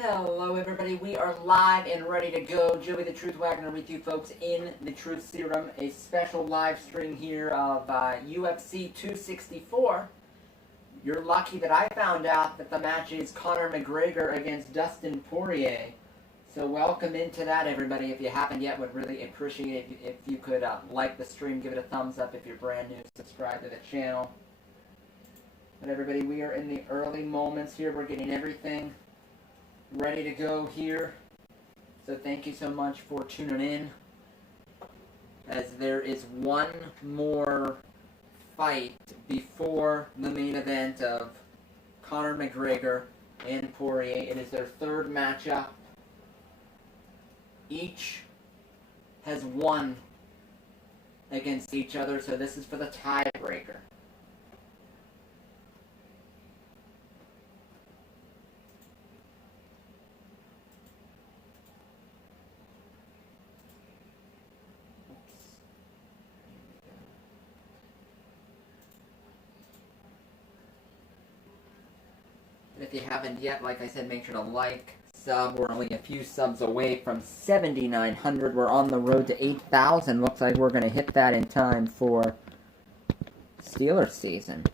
Hello everybody, we are live and ready to go. Joey the Truth Wagner with you folks in the Truth Serum, a special live stream here of UFC 264. You're lucky that I found out that the match is Conor McGregor against Dustin Poirier. So welcome into that everybody. If you haven't yet, would really appreciate it if you could like the stream, give it a thumbs up if you're brand new, subscribe to the channel. But everybody, we are in the early moments here. We're getting everything ready to go here. So thank you so much for tuning in, as there is one more fight before the main event of Conor McGregor and Poirier. It is their third matchup. Each has won against each other, so this is for the tiebreaker. If you haven't yet, like I said, make sure to like, sub. We're only a few subs away from 7,900. We're on the road to 8,000. Looks like we're going to hit that in time for Steelers season.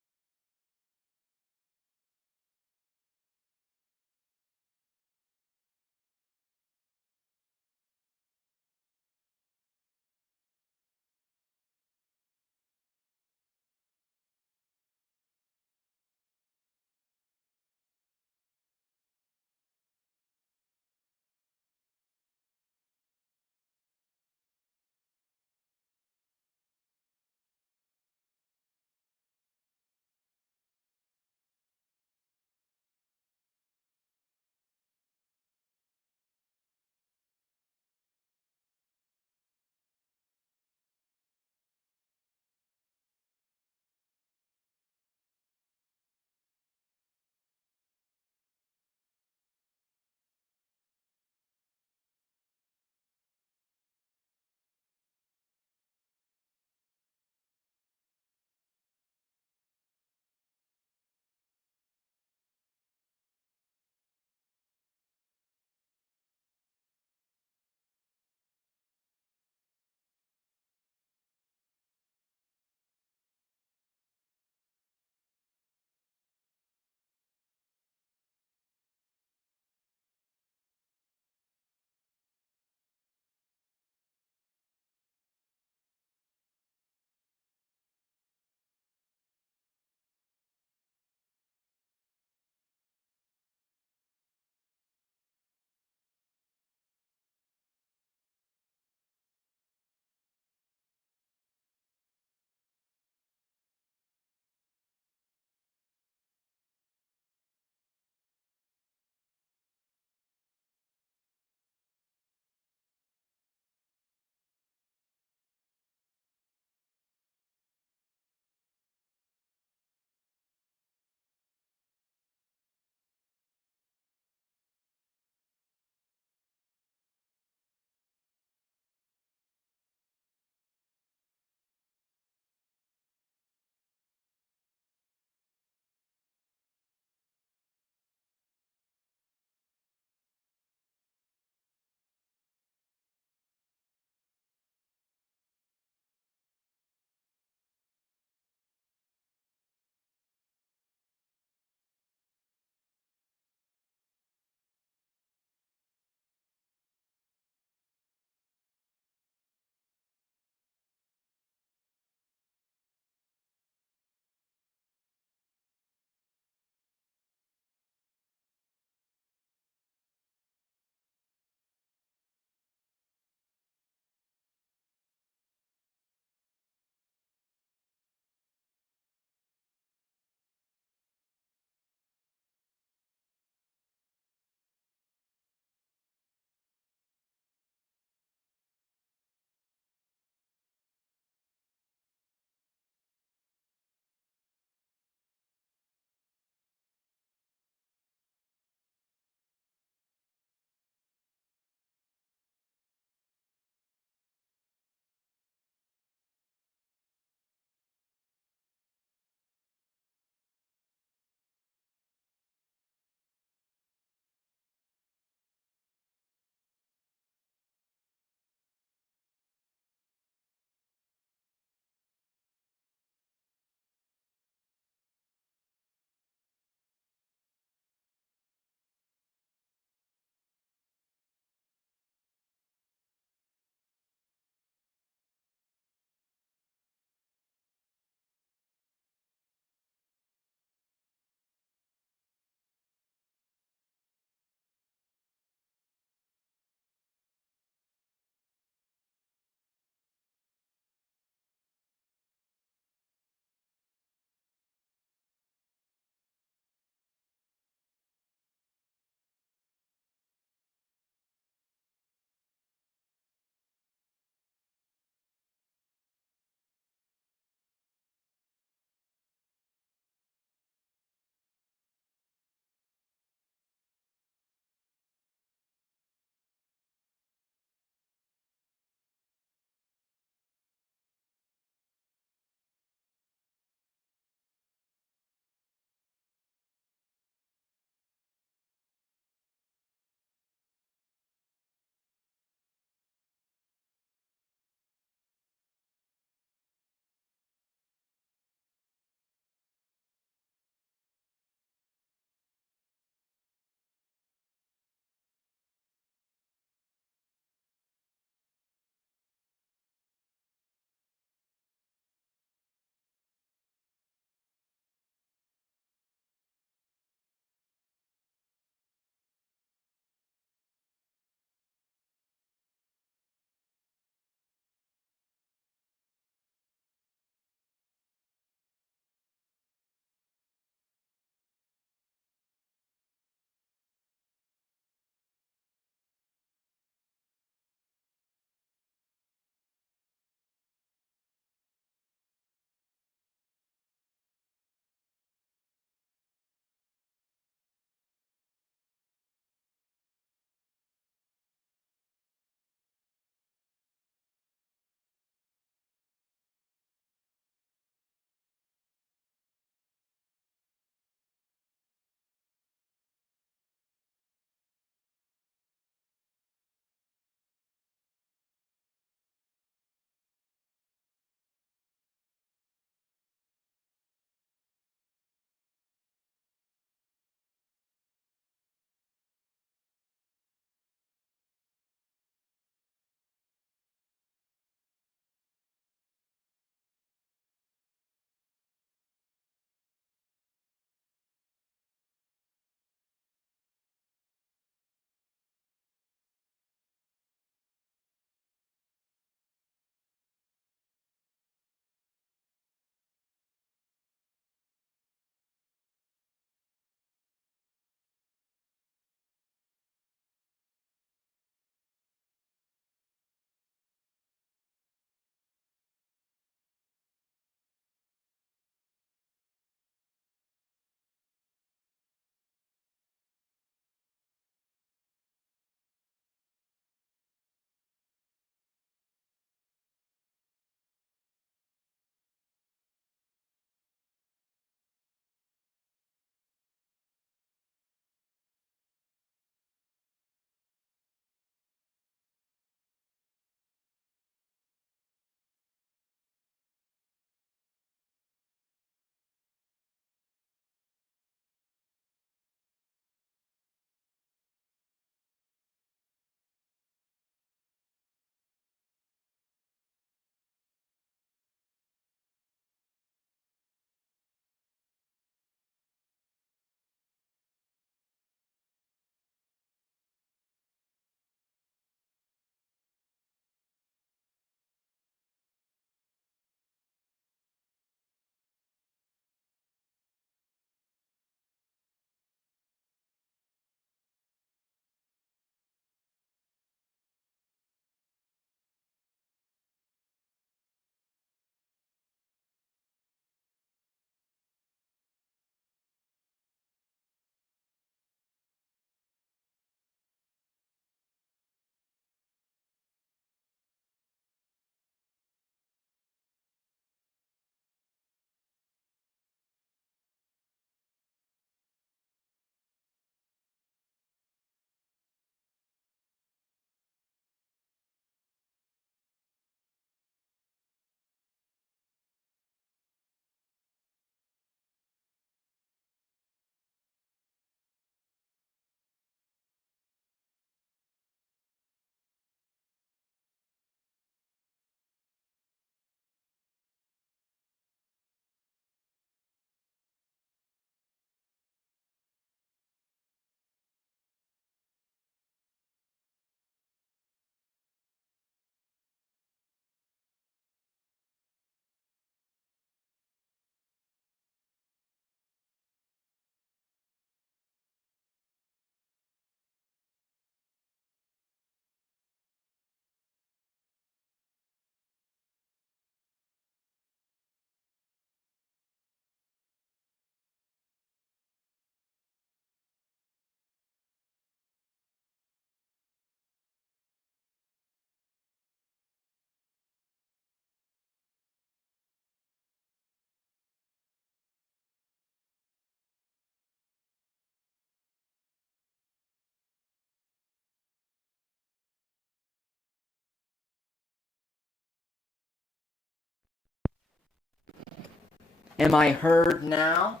Am I heard now?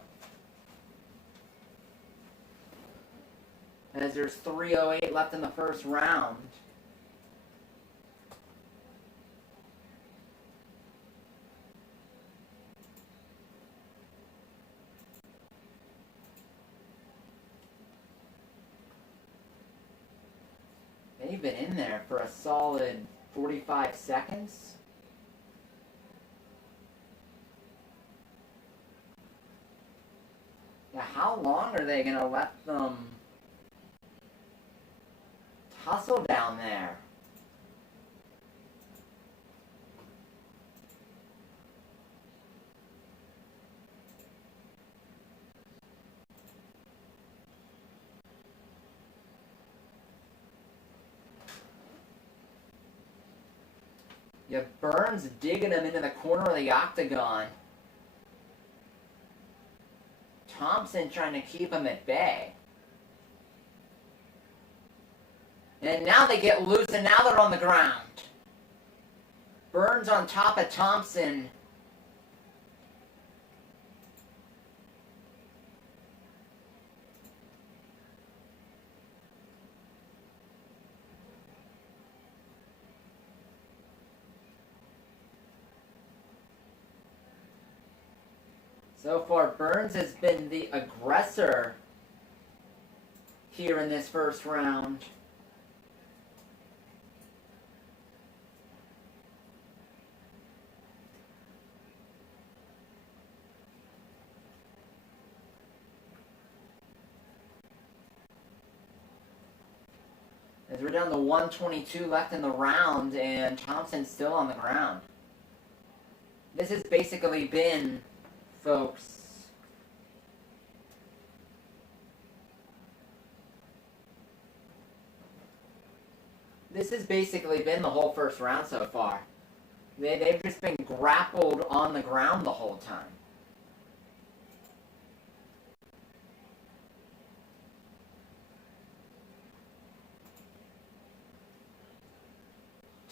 As there's 3:08 left in the first round. They've been in there for a solid 45 seconds. Yeah, how long are they going to let them tussle down there? Yeah, Burns digging him into the corner of the octagon. Thompson trying to keep him at bay. And now they get loose, and now they're on the ground. Burns on top of Thompson. So far, Burns has been the aggressor here in this first round. As we're down to 1:22 left in the round, and Thompson's still on the ground. This has basically been, folks, this has basically been the whole first round so far. They've just been grappled on the ground the whole time.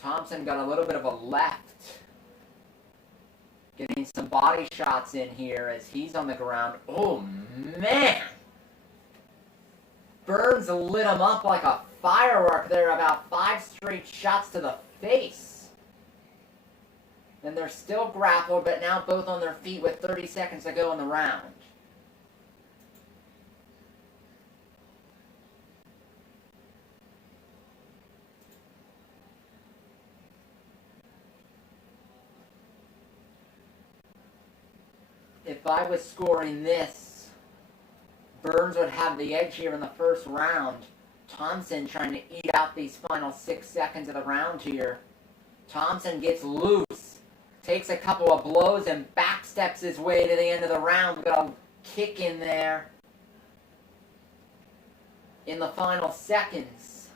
Thompson got a little bit of a left. Getting some body shots in here as he's on the ground. Oh, man! Burns lit him up like a firework there. About 5 straight shots to the face. And they're still grappled, but now both on their feet with 30 seconds to go in the round. If I was scoring this, Burns would have the edge here in the first round. Thompson trying to eat out these final 6 seconds of the round here. Thompson gets loose, takes a couple of blows, and backsteps his way to the end of the round. We've got a kick in there in the final seconds.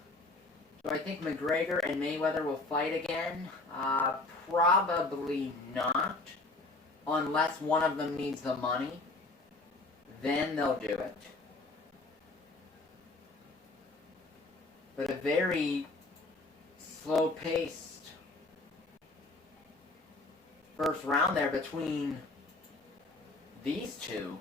Do I think McGregor and Mayweather will fight again? Probably not. Unless one of them needs the money, then they'll do it. But a very slow-paced first round there between these two.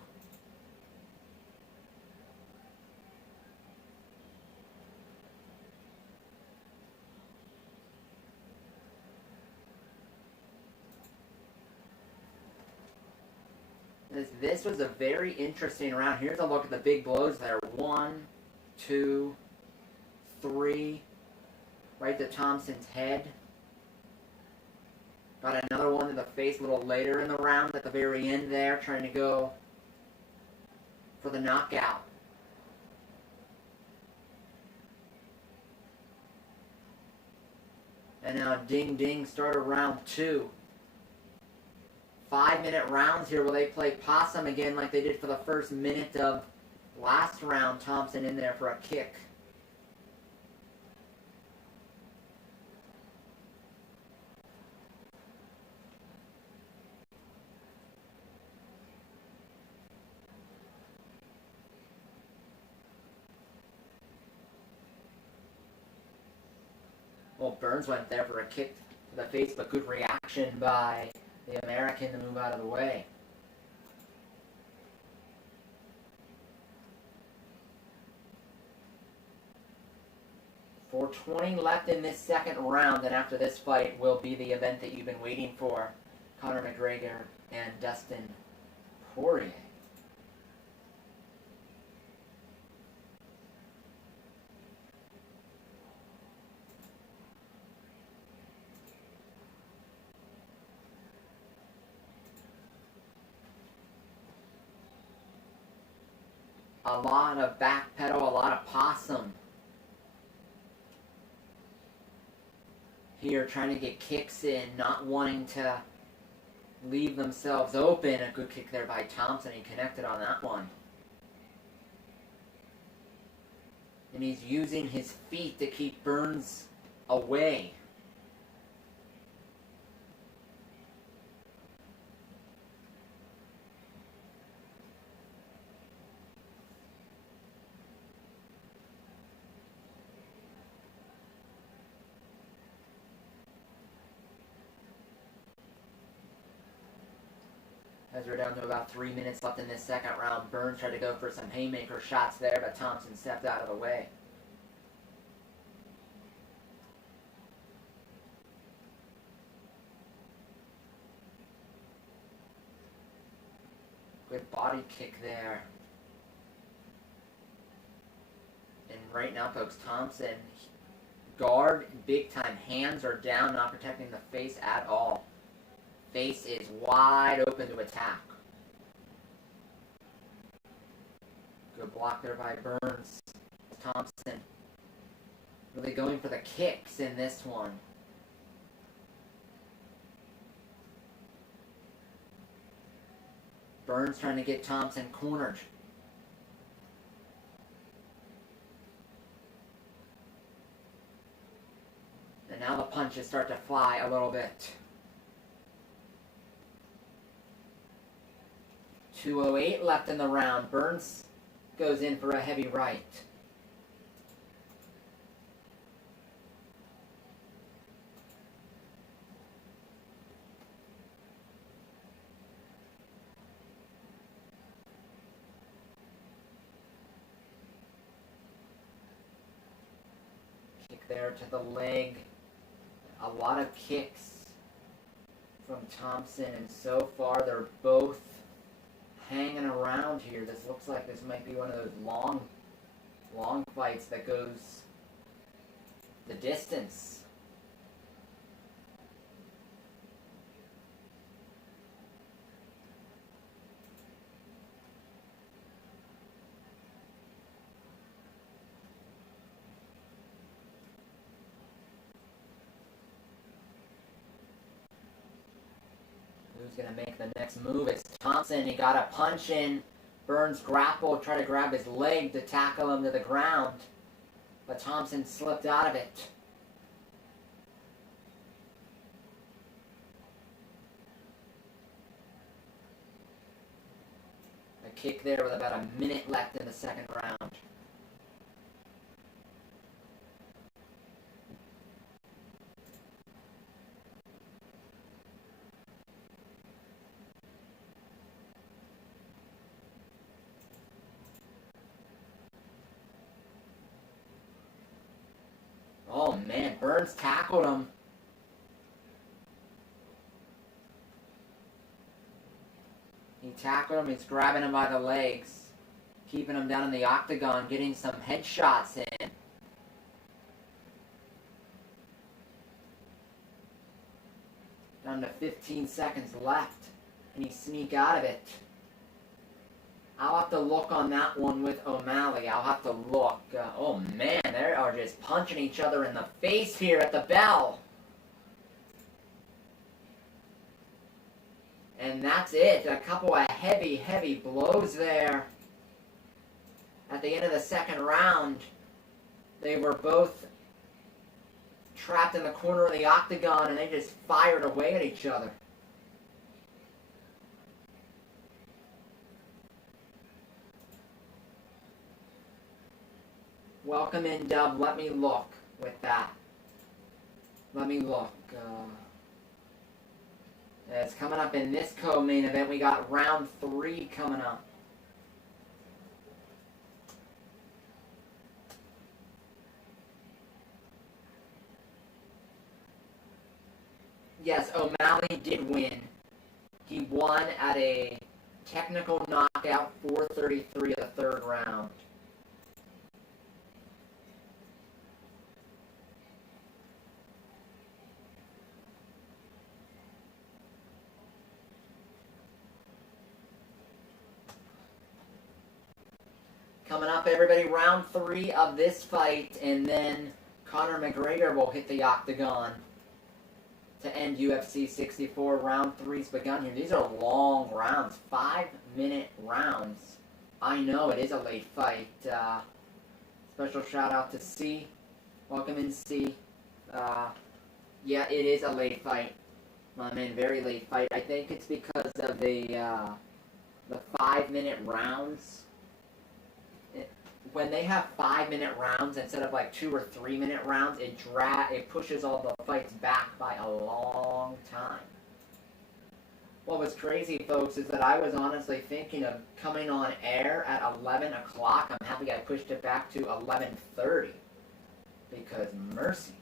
This was a very interesting round. Here's a look at the big blows there. 1, 2, 3. Right to Thompson's head. Got another one to the face a little later in the round at the very end there, trying to go for the knockout. And now ding ding, start of round 2. 5-minute rounds here. Will they play possum again like they did for the first minute of last round? Thompson in there for a kick. Well, Burns went there for a kick to the face, but good reaction by the American to move out of the way. 4:20 left in this second round, and after this fight will be the event that you've been waiting for. Conor McGregor and Dustin Poirier. A lot of backpedal, a lot of possum. Here trying to get kicks in, not wanting to leave themselves open. A good kick there by Thompson. He connected on that one. And he's using his feet to keep Burns away. As we're down to about 3 minutes left in this second round, Burns tried to go for some haymaker shots there, but Thompson stepped out of the way. Good body kick there. And right now, folks, Thompson, guard big time. Hands are down, not protecting the face at all. Face is wide open to attack. Good block there by Burns. Thompson really going for the kicks in this one. Burns trying to get Thompson cornered. And now the punches start to fly a little bit. 2:08 left in the round. Burns goes in for a heavy right. Kick there to the leg. A lot of kicks from Thompson, and so far they're both hanging around here. This looks like this might be one of those long fights that goes the distance. Who's going to make the next move? It's Thompson. He got a punch in. Burns grappled, tried to grab his leg to tackle him to the ground. But Thompson slipped out of it. A kick there with about a minute left in the second round. Oh man, Burns tackled him. He tackled him, he's grabbing him by the legs, keeping him down in the octagon, getting some headshots in. Down to 15 seconds left. Can he sneak out of it? I'll have to look on that one with O'Malley. I'll have to look. Oh man, they are just punching each other in the face here at the bell. And that's it. A couple of heavy blows there. At the end of the second round, they were both trapped in the corner of the octagon and they just fired away at each other. Welcome in, Dub. Let me look with that. Let me look. It's coming up in this co-main event. We got round 3 coming up. Yes, O'Malley did win. He won at a technical knockout, 4:33 of the third round. Coming up, everybody, round 3 of this fight, and then Conor McGregor will hit the octagon to end UFC 64. Round 3's begun here. These are long rounds, 5-minute rounds. I know it is a late fight. Special shout out to C. Welcome in, C. Yeah, it is a late fight. I mean, very late fight. I think it's because of the 5-minute rounds. When they have 5-minute rounds instead of like 2 or 3-minute rounds, it pushes all the fights back by a long time. What was crazy, folks, is that I was honestly thinking of coming on air at 11 o'clock. I'm happy I pushed it back to 11:30 because mercy.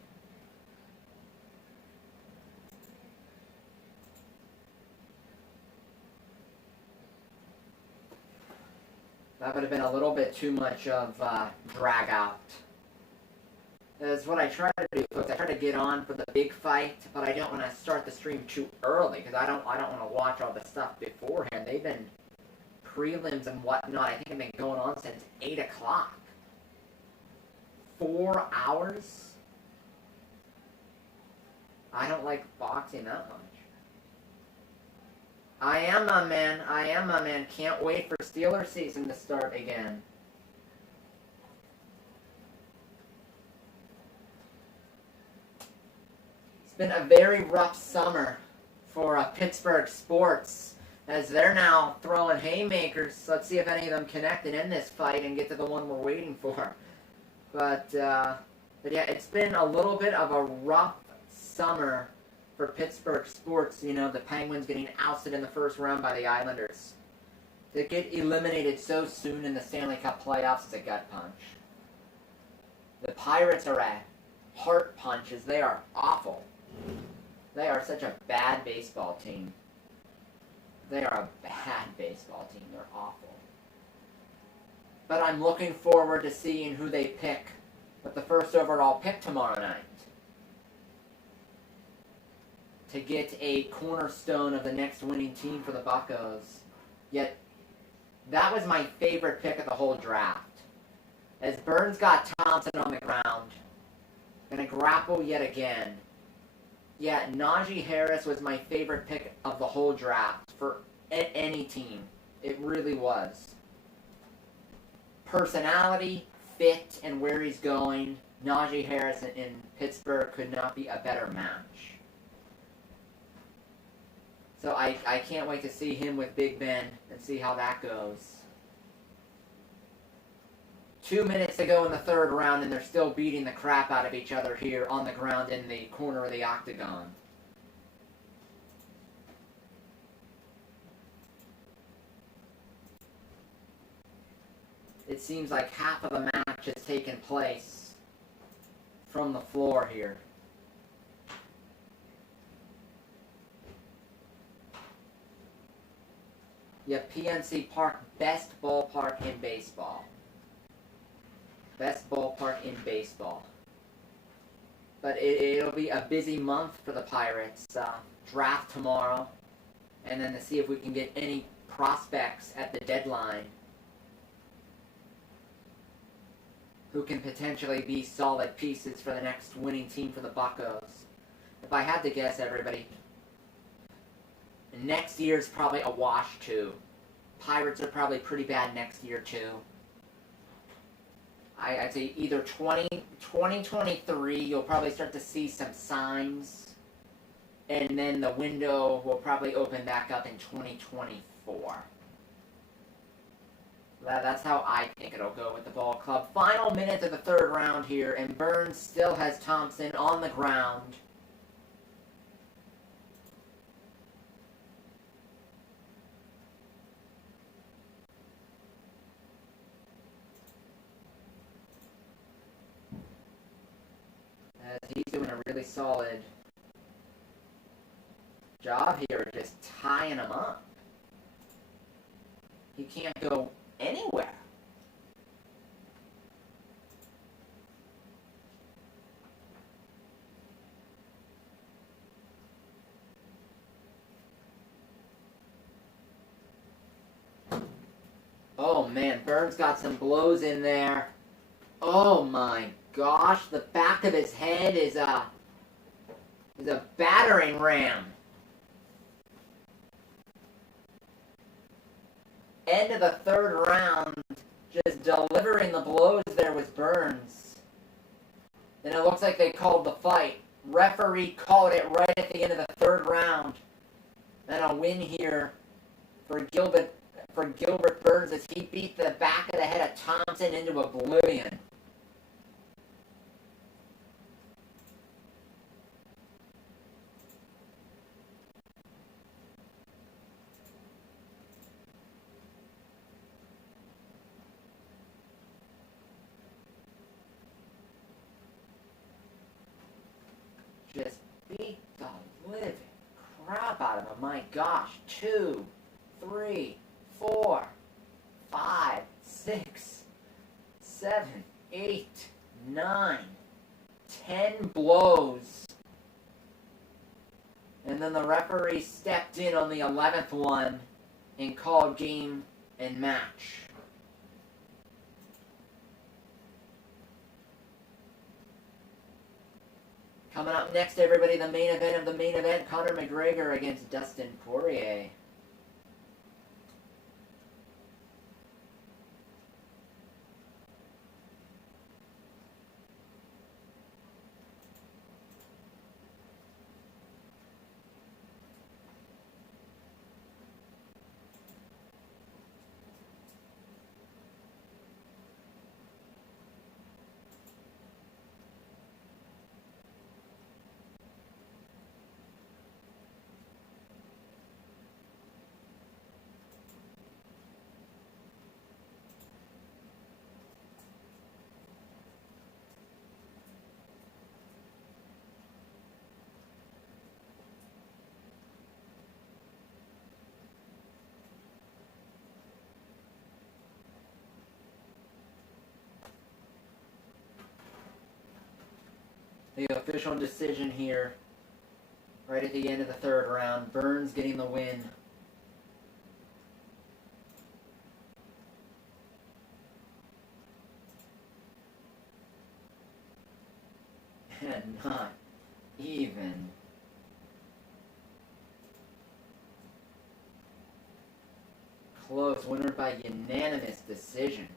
That would have been a little bit too much of drag out. That's what I try to do, folks. I try to get on for the big fight, but I don't want to start the stream too early because I don't want to watch all the stuff beforehand. They've been prelims and whatnot. I think they've been going on since 8 o'clock. 4 hours? I don't like boxing that much. I am my man. I am my man. Can't wait for Steelers season to start again. It's been a very rough summer for Pittsburgh sports as they're now throwing haymakers. Let's see if any of them connect and end this fight and get to the one we're waiting for. But yeah, it's been a little bit of a rough summer for Pittsburgh sports. You know, the Penguins getting ousted in the first round by the Islanders. To get eliminated so soon in the Stanley Cup playoffs is a gut punch. The Pirates are a heart punch as they are awful. They are such a bad baseball team. They are a bad baseball team. They're awful. But I'm looking forward to seeing who they pick with the first overall pick tomorrow night to get a cornerstone of the next winning team for the Buccos. Yet, that was my favorite pick of the whole draft. As Burns got Thompson on the ground, gonna grapple yet again. Yeah, Najee Harris was my favorite pick of the whole draft for any team. It really was. Personality, fit, and where he's going, Najee Harris in Pittsburgh could not be a better match. So I can't wait to see him with Big Ben and see how that goes. 2 minutes to go in the third round, and they're still beating the crap out of each other here on the ground in the corner of the octagon. It seems like half of the match has taken place from the floor here. Yeah, PNC Park, best ballpark in baseball. Best ballpark in baseball. But it'll be a busy month for the Pirates. Draft tomorrow, and then to see if we can get any prospects at the deadline who can potentially be solid pieces for the next winning team for the Buccos. If I had to guess, everybody, next year's probably a wash, too. Pirates are probably pretty bad next year, too. I'd say either 2023, you'll probably start to see some signs, and then the window will probably open back up in 2024. That's how I think it'll go with the ball club. Final minutes of the third round here, and Burns still has Thompson on the ground. As he's doing a really solid job here, just tying him up. He can't go anywhere. Oh man, Burns got some blows in there. Oh my gosh, the back of his head is a battering ram. End of the third round, just delivering the blows there was Burns. And it looks like they called the fight. Referee called it right at the end of the third round. And a win here for Gilbert Burns as he beat the back of the head of Thompson into oblivion. Just beat the living crap out of him. My gosh. 2, 3, 4, 5, 6, 7, 8, 9, 10 blows. And then the referee stepped in on the 11th one and called game and match. Coming up next, everybody, the main event of the main event, Conor McGregor against Dustin Poirier. The official decision here, right at the end of the third round. Burns getting the win. And not even close. Winner by unanimous decision.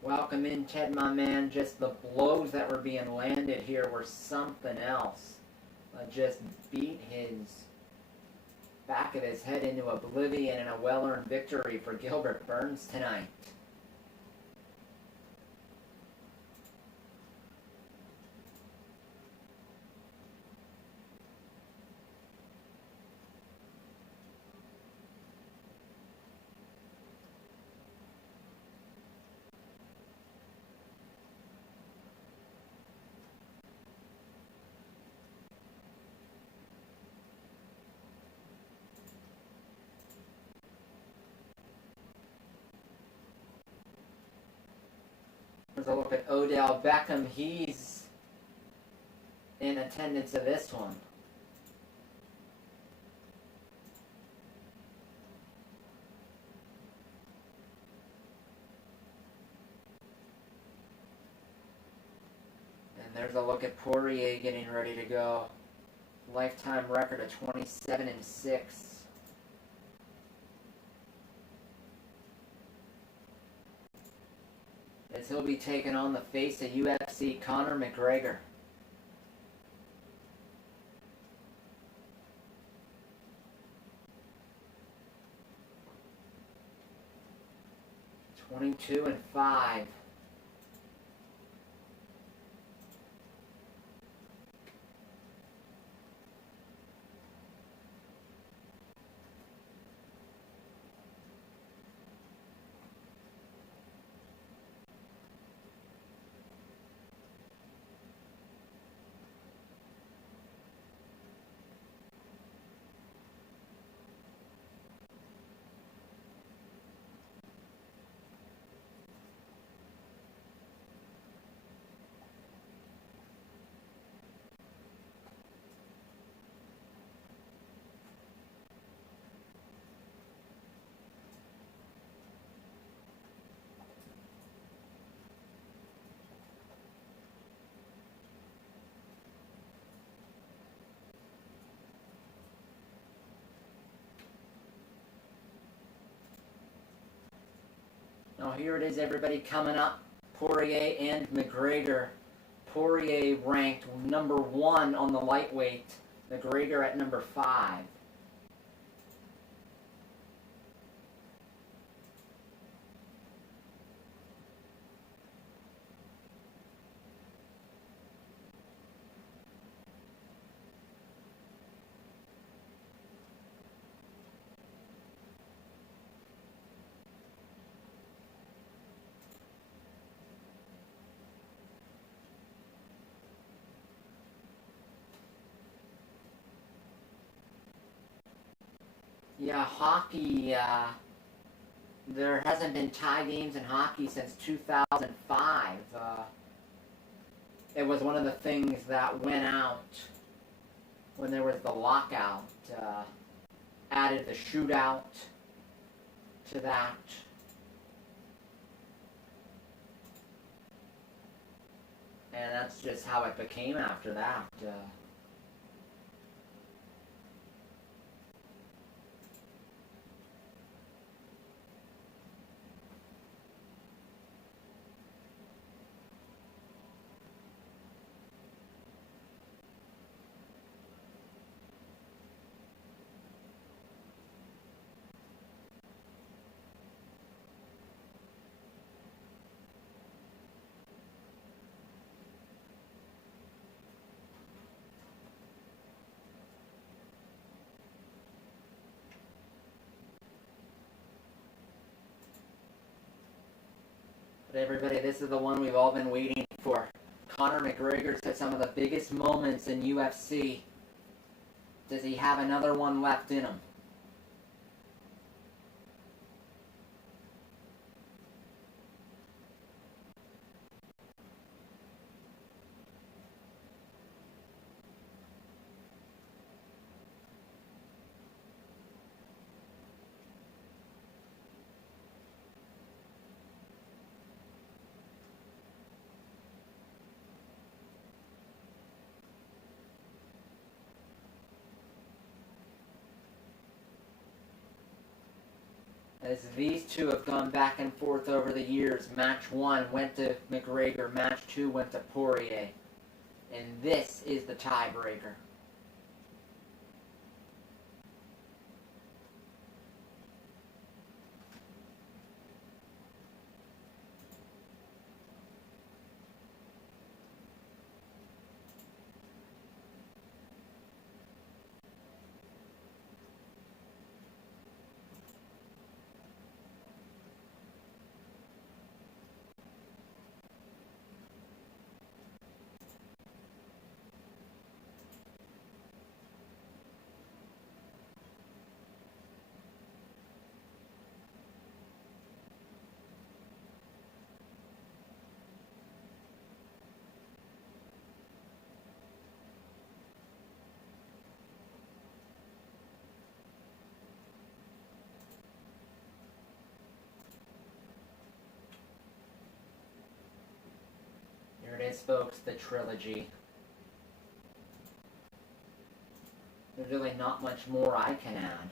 Welcome in, Ted, my man. Just the blows that were being landed here were something else. Just beat his back of his head into oblivion and a well-earned victory for Gilbert Burns tonight. There's a look at Odell Beckham. He's in attendance of this one. There's a look at Poirier getting ready to go. Lifetime record of 27-6. As he'll be taking on the face of UFC, Conor McGregor. (22-5). Now here it is, everybody, coming up. Poirier and McGregor. Poirier ranked number 1 on the lightweight. McGregor at number 5. Yeah, hockey, there hasn't been tie games in hockey since 2005. It was one of the things that went out when there was the lockout. Added the shootout to that. And that's just how it became after that. But everybody, this is the one we've all been waiting for. Conor McGregor's had some of the biggest moments in UFC. Does he have another one left in him? As these two have gone back and forth over the years. Match 1 went to McGregor, match 2 went to Poirier. And this is the tiebreaker. folks, the trilogy. There's really not much more I can add.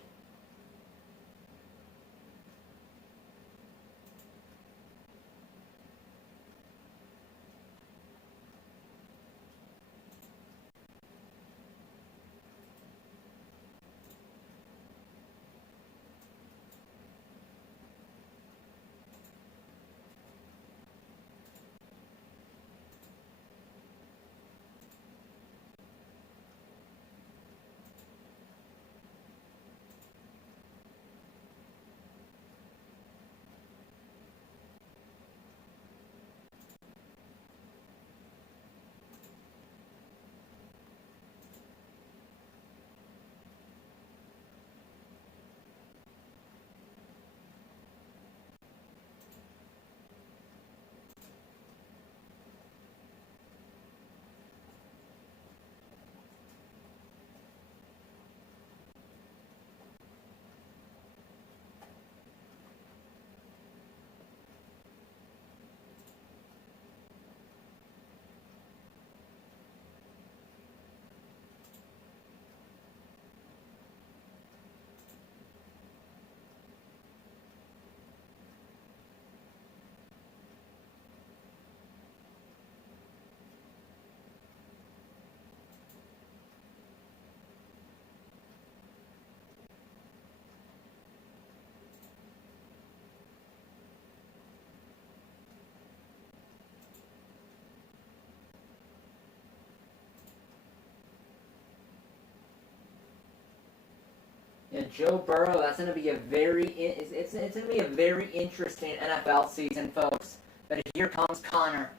Yeah, Joe Burrow. That's going to be a it's going to be a very interesting NFL season, folks. But here comes Conor,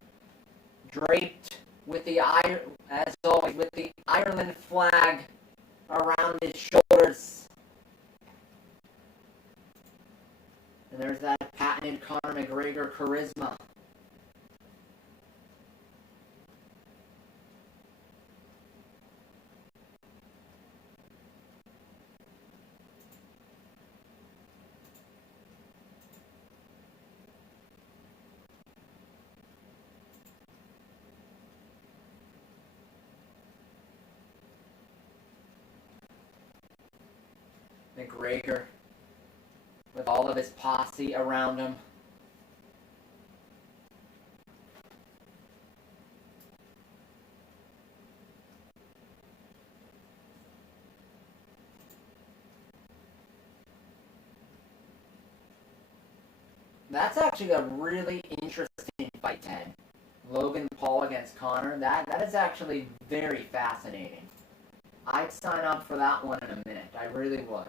draped with as always, with the Ireland flag around his shoulders. And there's that patented Conor McGregor charisma. McGregor with all of his posse around him. That's actually a really interesting fight, Ted. Logan Paul against Conor. That is actually very fascinating. I'd sign up for that one in a minute. I really would.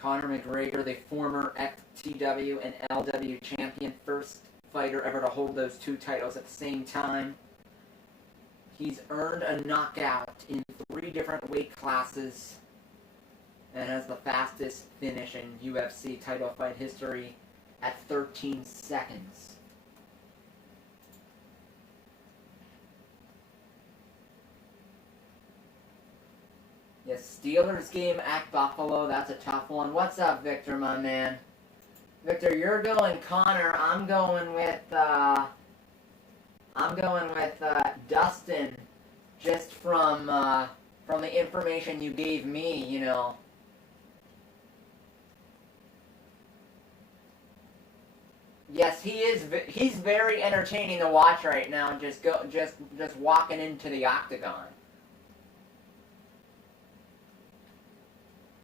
Conor McGregor, the former FTW and LW champion, first fighter ever to hold those two titles at the same time. He's earned a knockout in 3 different weight classes and has the fastest finish in UFC title fight history at 13 seconds. Yes, Steelers game at Buffalo. That's a tough one. What's up, Victor, my man? Victor, you're going Conor. I'm going with Dustin. Just from the information you gave me, you know. Yes, he is. He's very entertaining to watch right now. Just walking into the octagon.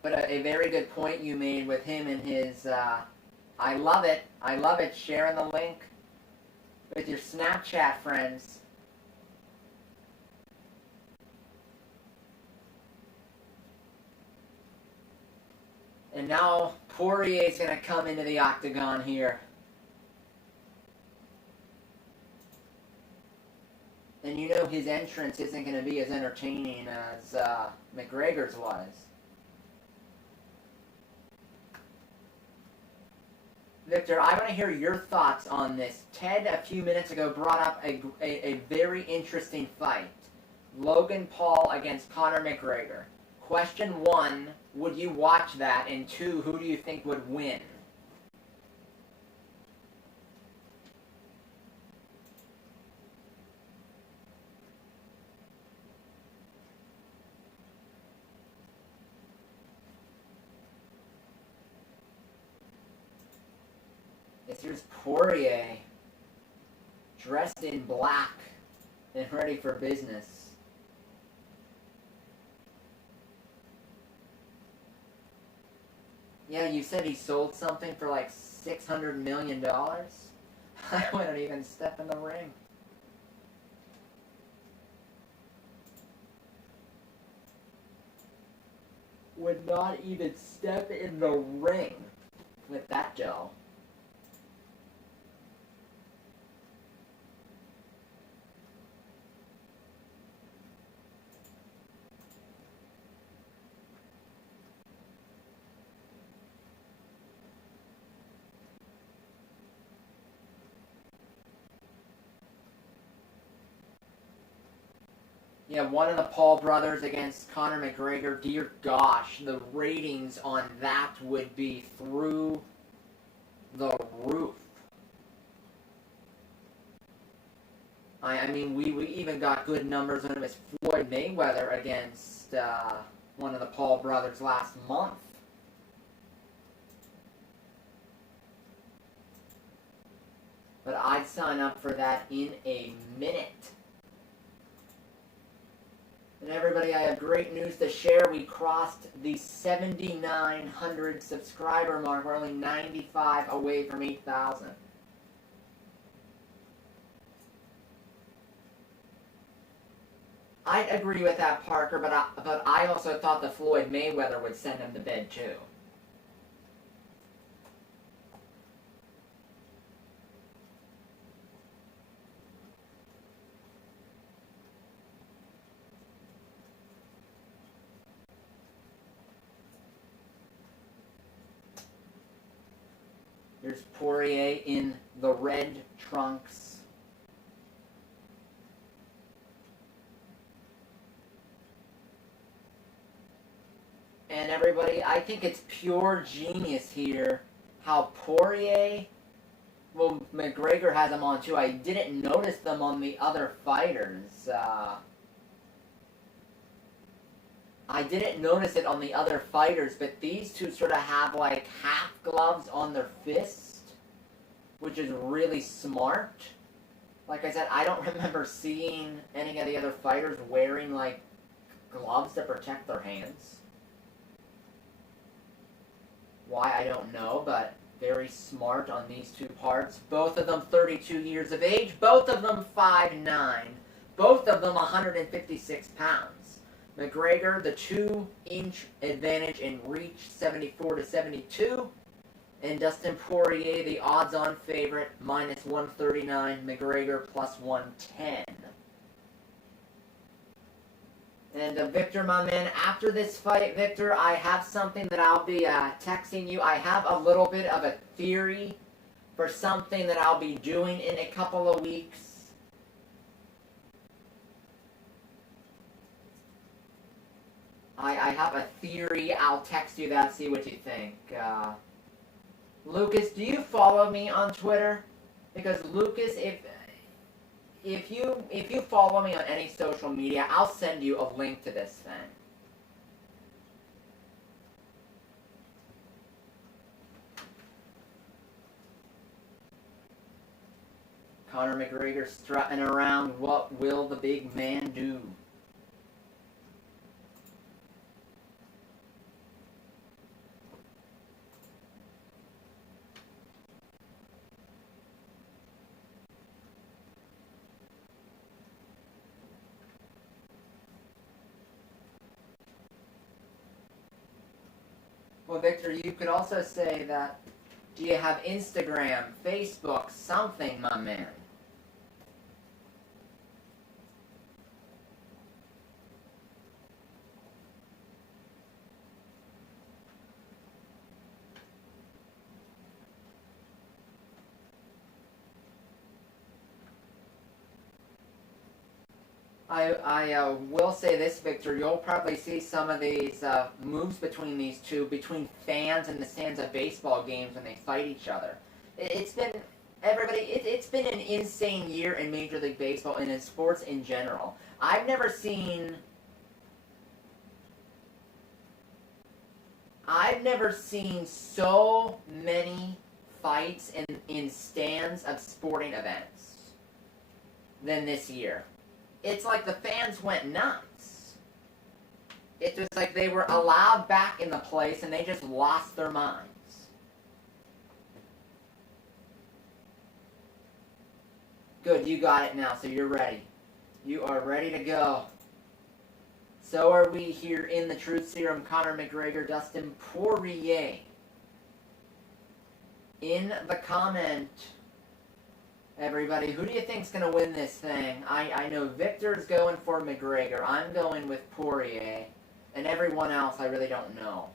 But a very good point you made with him and his, I love it. I love it. Sharing the link with your Snapchat friends. And now Poirier's going to come into the octagon here. And you know his entrance isn't going to be as entertaining as McGregor's was. Victor, I want to hear your thoughts on this. Ted, a few minutes ago, brought up a very interesting fight. Logan Paul against Conor McGregor. Question 1, would you watch that? And 2, who do you think would win? Here's Poirier, dressed in black and ready for business. Yeah, you said he sold something for like $600 million? I wouldn't even step in the ring. Would not even step in the ring with that dough. Yeah, one of the Paul brothers against Conor McGregor. Dear gosh, the ratings on that would be through the roof. I mean, we even got good numbers when it was Floyd Mayweather against one of the Paul brothers last month. But I'd sign up for that in a minute. And everybody, I have great news to share. We crossed the 7,900 subscriber mark. We're only 95 away from 8,000. I agree with that, Parker, but I also thought that Floyd Mayweather would send him to bed too. Here's Poirier in the red trunks. And everybody, I think it's pure genius here how Poirier, well, McGregor has them on too. I didn't notice them on the other fighters. I didn't notice it on the other fighters, but these two sort of have like half gloves on their fist, which is really smart. Like I said, I don't remember seeing any of the other fighters wearing like gloves to protect their hands. Why, I don't know, but very smart on these two parts. Both of them 32 years of age, both of them 5'9", both of them 156 pounds. McGregor, the 2-inch advantage in reach, 74-72. And Dustin Poirier, the odds-on favorite, minus 139. McGregor, plus 110. And Victor, my man, after this fight, Victor, I have something that I'll be texting you. I have a little bit of a theory for something that I'll be doing in a couple of weeks. I have a theory. I'll text you that, see what you think. Lucas, do you follow me on Twitter? Because Lucas, if you follow me on any social media, I'll send you a link to this thing. Conor McGregor strutting around. What will the big man do? Well, Victor, you could also say that, do you have Instagram, Facebook, something, my man? I will say this, Victor. You'll probably see some of these moves between these two, between fans and the stands of baseball games when they fight each other. It's been it's been an insane year in Major League Baseball and in sports in general. I've never seen so many fights in stands of sporting events than this year. It's like the fans went nuts. It's just like they were allowed back in the place and they just lost their minds. Good, you got it now, so you're ready. You are ready to go. So are we here in the Truth Serum. Conor McGregor, Dustin Poirier. In the comment, everybody, who do you think's going to win this thing? I know Victor's going for McGregor. I'm going with Poirier. And everyone else, I really don't know.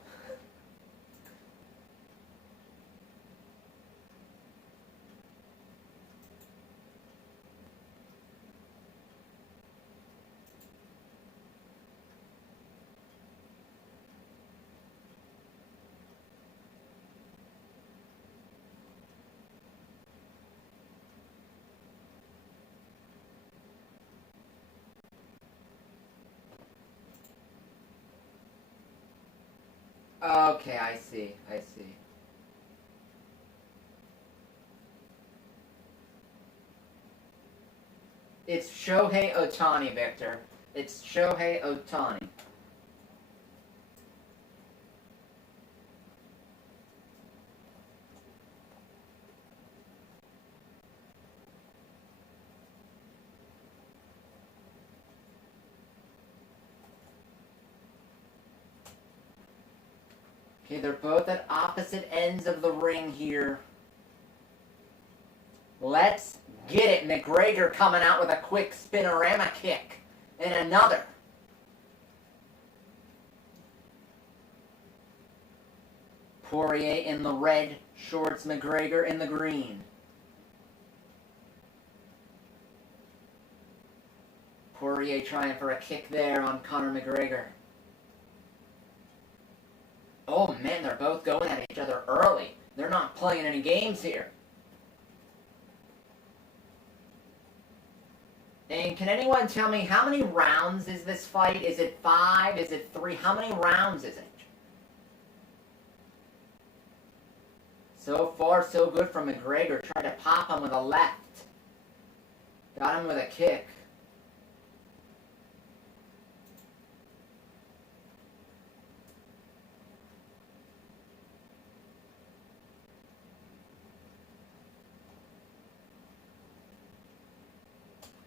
Okay, I see. It's Shohei Ohtani, Victor. It's Shohei Ohtani. Okay, they're both at opposite ends of the ring here. Let's get it. McGregor coming out with a quick spinorama kick. And another. Poirier in the red shorts, McGregor in the green. Poirier trying for a kick there on Conor McGregor. Oh man, they're both going at each other early. They're not playing any games here. And can anyone tell me how many rounds is this fight? Is it 5? Is it 3? How many rounds is it? So far, so good from McGregor. Tried to pop him with a left. Got him with a kick.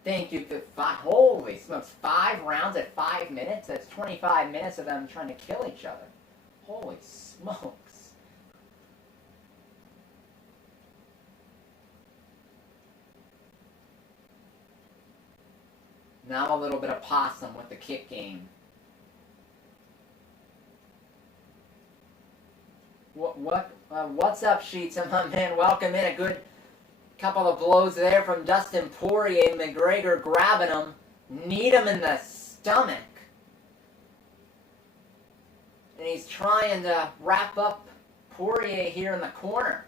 Thank you. Holy smokes. 5 rounds at 5 minutes? That's 25 minutes of them trying to kill each other. Holy smokes. Now a little bit of possum with the kick game. What's up, Sheets? My man, welcome in. A good couple of blows there from Dustin Poirier. McGregor grabbing him. Need him in the stomach. And he's trying to wrap up Poirier here in the corner.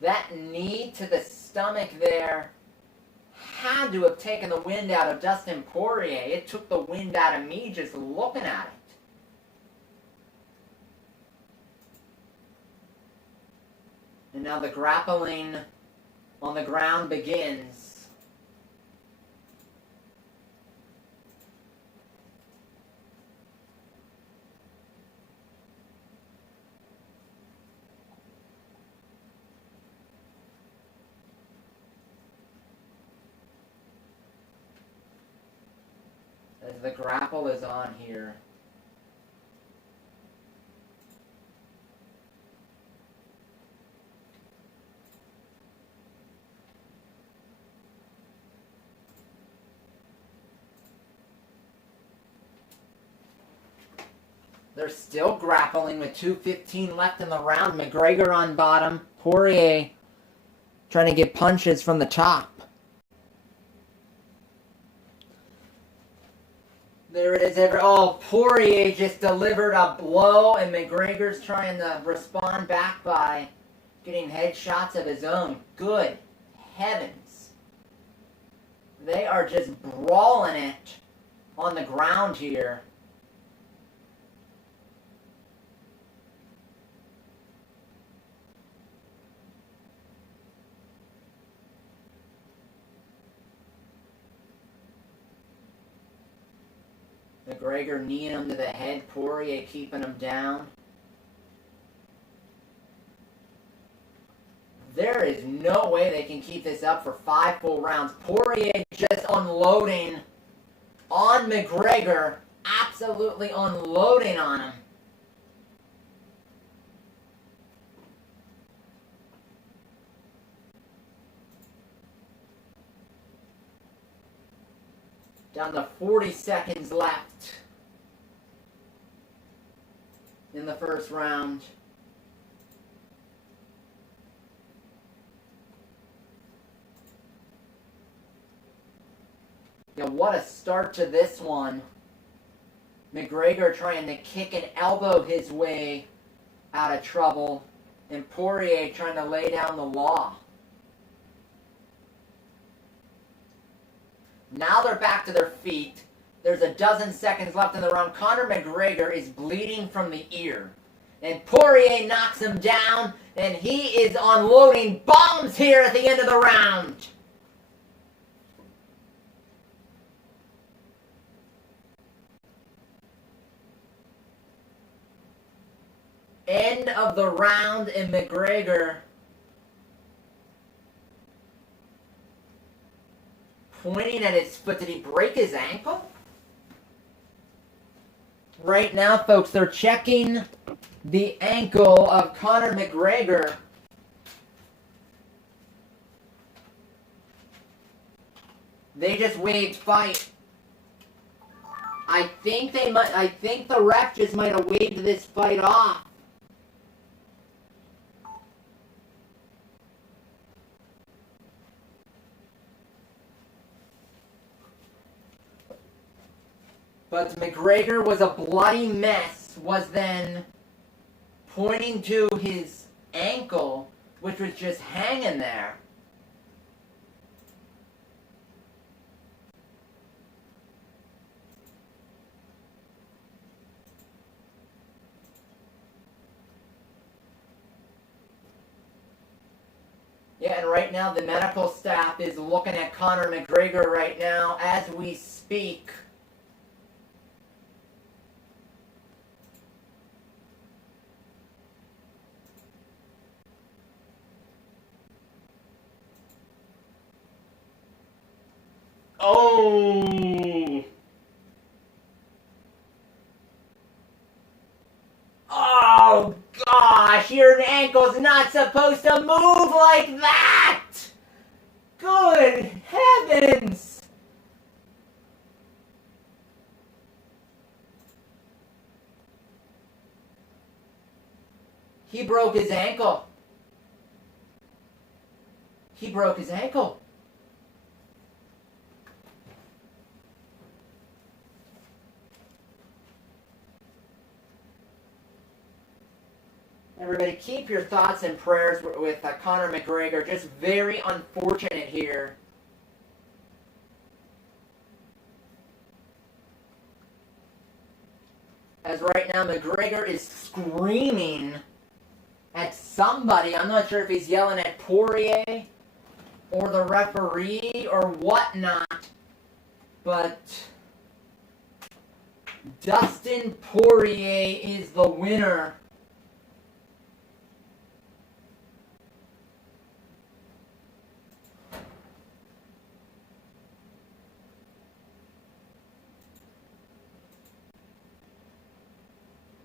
That knee to the stomach there had to have taken the wind out of Dustin Poirier. It took the wind out of me just looking at it. And now the grappling on the ground begins. As the grapple is on here. They're still grappling with 2:15 left in the round. McGregor on bottom. Poirier trying to get punches from the top. There it is. Oh, Poirier just delivered a blow, and McGregor's trying to respond back by getting headshots of his own. Good heavens. They are just brawling it on the ground here. McGregor kneeing him to the head. Poirier keeping him down. There is no way they can keep this up for 5 full rounds. Poirier just unloading on McGregor. Absolutely unloading on him. Down to 40 seconds left in the first round. Yeah, what a start to this one. McGregor trying to kick and elbow his way out of trouble, and Poirier trying to lay down the law. Now they're back to their feet. There's a dozen seconds left in the round. Conor McGregor is bleeding from the ear. And Poirier knocks him down, and he is unloading bombs here at the end of the round. End of the round, and McGregor pointing at his foot. Did he break his ankle? Right now, folks, they're checking the ankle of Conor McGregor. They just waved fight. I think the ref just might have waved this fight off. But McGregor was a bloody mess, was then pointing to his ankle, which was just hanging there. Yeah, and right now the medical staff is looking at Conor McGregor right now as we speak. Oh! Oh, gosh! Your ankle's not supposed to move like that! Good heavens! He broke his ankle. He broke his ankle. Everybody, keep your thoughts and prayers with Conor McGregor. Just very unfortunate here. As right now, McGregor is screaming at somebody. I'm not sure if he's yelling at Poirier or the referee or whatnot. But Dustin Poirier is the winner.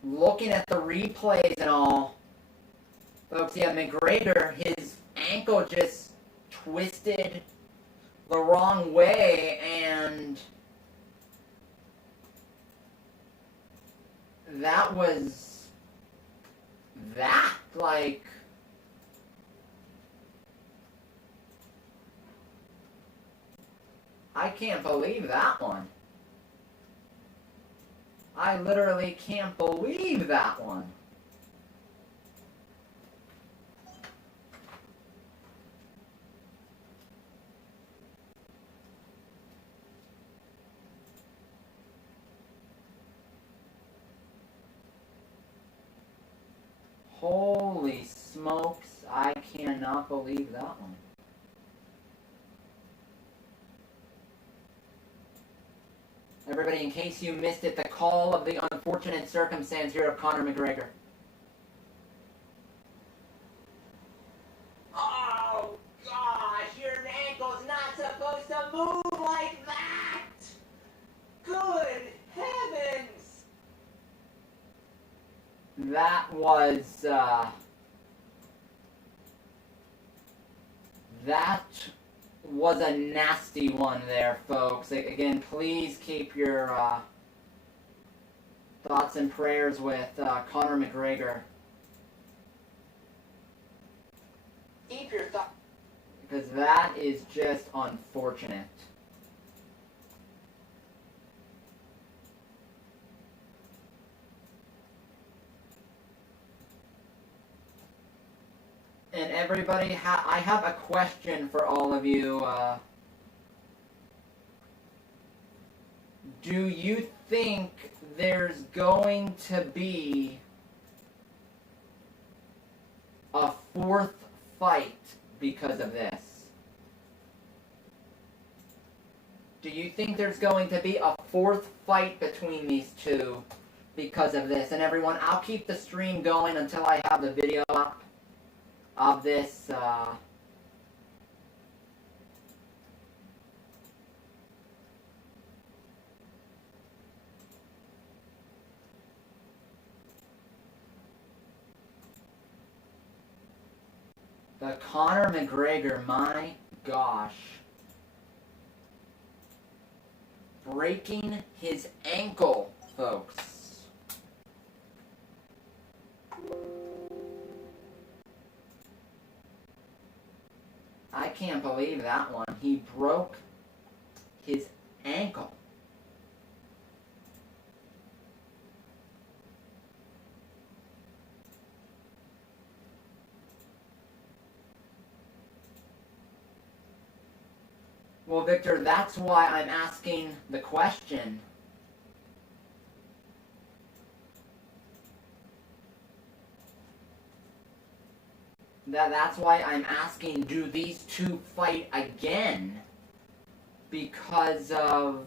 Looking at the replays and all, folks, yeah, McGregor, his ankle just twisted the wrong way, and that was that. Like, I can't believe that one. I literally can't believe that one. Holy smokes, I cannot believe that one. Everybody, in case you missed it, the call of the unfortunate circumstance here of Conor McGregor. Oh, gosh, your ankle's not supposed to move like that! Good heavens! That was a nasty one there, folks. Again, please keep your thoughts and prayers with Conor McGregor. Keep your thoughts, because that is just unfortunate. And everybody, I have a question for all of you. Do you think there's going to be a fourth fight because of this? Do you think there's going to be a fourth fight between these two because of this? And everyone, I'll keep the stream going until I have the video up of this the Conor McGregor, my gosh, breaking his ankle, folks. I can't believe that one. He broke his ankle. Well, Victor, that's why I'm asking the question. That's why I'm asking, do these two fight again? Because of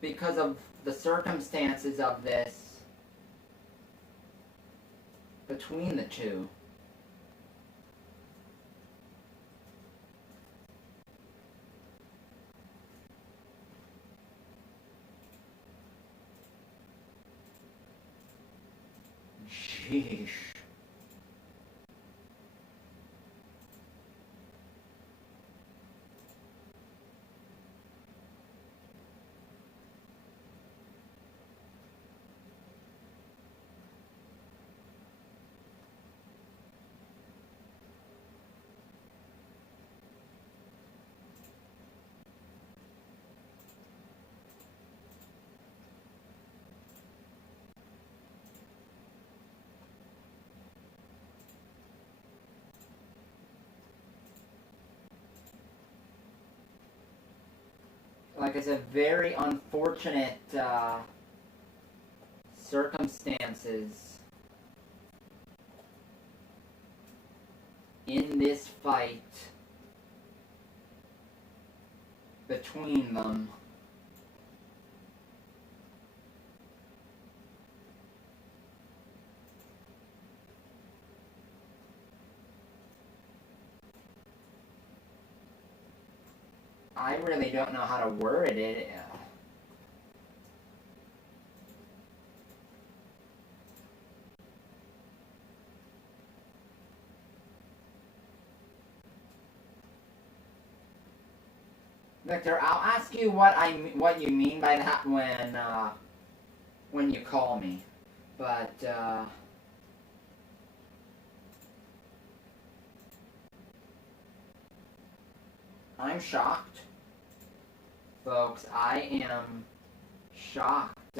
the circumstances of this between the two. Sheesh. Like I said, very unfortunate circumstances in this fight between them. I really don't know how to word it. Victor, I'll ask you what you mean by that when you call me, but I'm shocked, folks. I am shocked.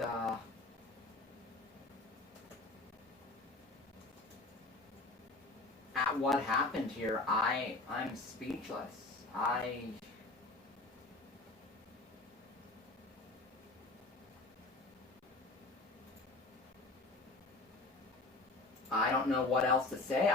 At what happened here. I'm speechless. I don't know what else to say.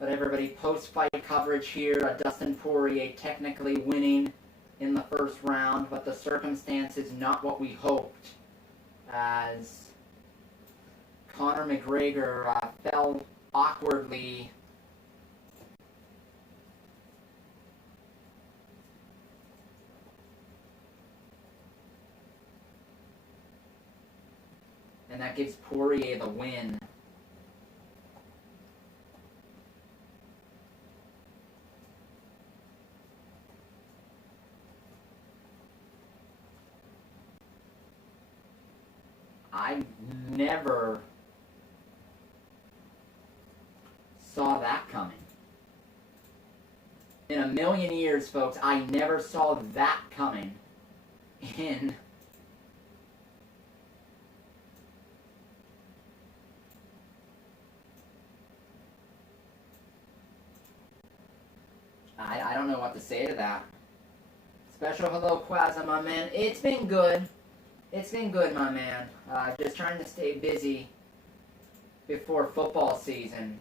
But everybody, post-fight coverage here. Dustin Poirier technically winning in the first round, but the circumstances not what we hoped, as Conor McGregor fell awkwardly and that gives Poirier the win. I never saw that coming. In a million years, folks, I never saw that coming. I don't know what to say to that. Special hello, Quazza, my man. It's been good. It's been good, my man. Just trying to stay busy before football season.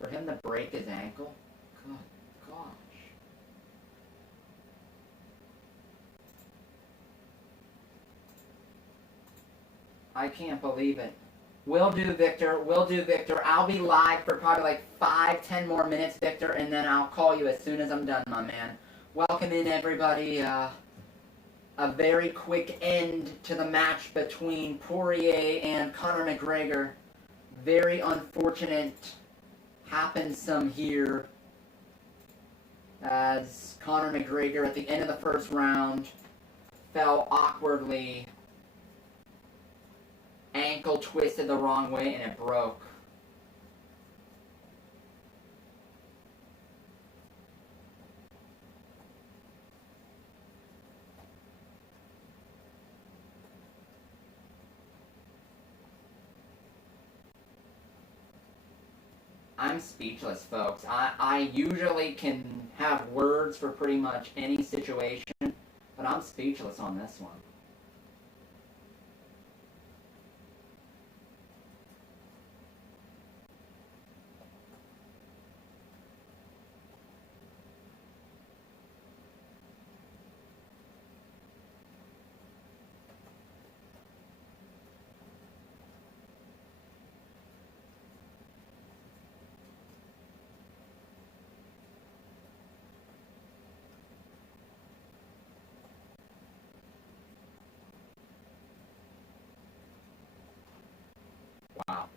For him to break his ankle? Good gosh. I can't believe it. Will do, Victor. Will do, Victor. I'll be live for probably like 5-10 more minutes, Victor, and then I'll call you as soon as I'm done, my man. Welcome in, everybody. A very quick end to the match between Poirier and Conor McGregor. Very unfortunate happened some here, as Conor McGregor at the end of the first round fell awkwardly, ankle twisted the wrong way, and it broke. I'm speechless, folks. I usually can have words for pretty much any situation, but I'm speechless on this one. Wow.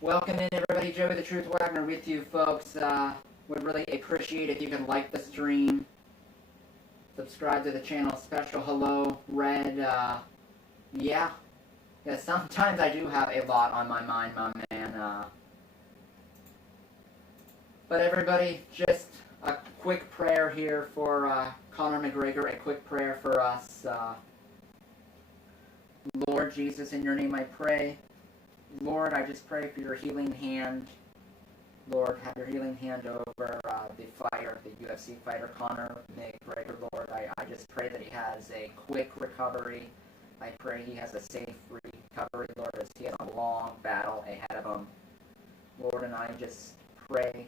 Welcome in, everybody. Joey the Truth Wagner with you, folks. Would really appreciate if you can like the stream, subscribe to the channel. Special hello, Red. Yeah, sometimes I do have a lot on my mind, my man. But everybody, just a quick prayer here for Conor McGregor. A quick prayer for us. Lord Jesus, in your name I pray. Lord, I just pray for your healing hand. Lord, have your healing hand over the fighter, the UFC fighter, Conor McGregor. Lord, I just pray that he has a quick recovery. I pray he has a safe recovery, Lord, as he has a long battle ahead of him. Lord, and I just pray